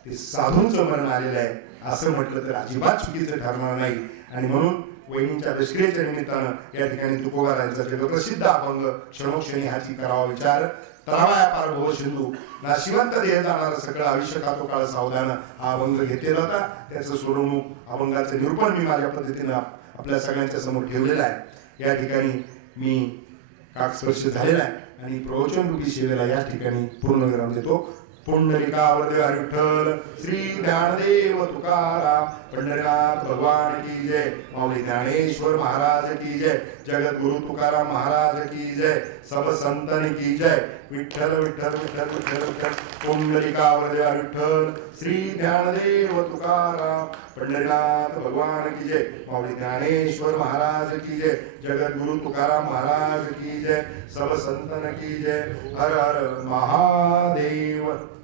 ते साधूंचं मरण आलेलं आहे असं म्हटलं तर अजिबात चुकीचं ठरणार नाही. आणि म्हणून वहिनींच्या दशक्रियेच्या निमित्तानं या ठिकाणी तुकोबारांचा जगप्रसिद्ध अभंग क्षणोक्षणी हाती करावा विचार, तरावाया पार भव सिंधू नाशिवंत देह जाणार सगळं आयुष्य खातो काळ सावधान हा अभंग घेतलेला होता. त्याचं सोडवणूक अभंगाचं निरूपण मी माझ्या पद्धतीनं आपल्या सगळ्यांच्या समोर ठेवलेलं आहे. या ठिकाणी मी काकस्पर्श झालेला आहे आणि प्रवचन रूपी सेवेला या ठिकाणी पूर्णविराम देतो. पुंडलिकावरद विठ्ठल श्री ज्ञानदेव तुकाराम पंढरीनाथ भगवान की जय. माऊली ज्ञानेश्वर महाराज की जय. जगद्गुरु तुकाराम महाराज की जय. सब संतन की जय. विठ्ठल विठ्ठल विठ्ठल विठ्ठल विठ्ठल. पुंडलिकावरद विठ्ठल श्री ज्ञानदेव तुकाराम पंढरीनाथ भगवान की जय. माऊली ज्ञानेश्वर महाराज की जय. जगद्गुरु तुकाराम महाराज की जय. सब संतन की जय. हर हर महादेव.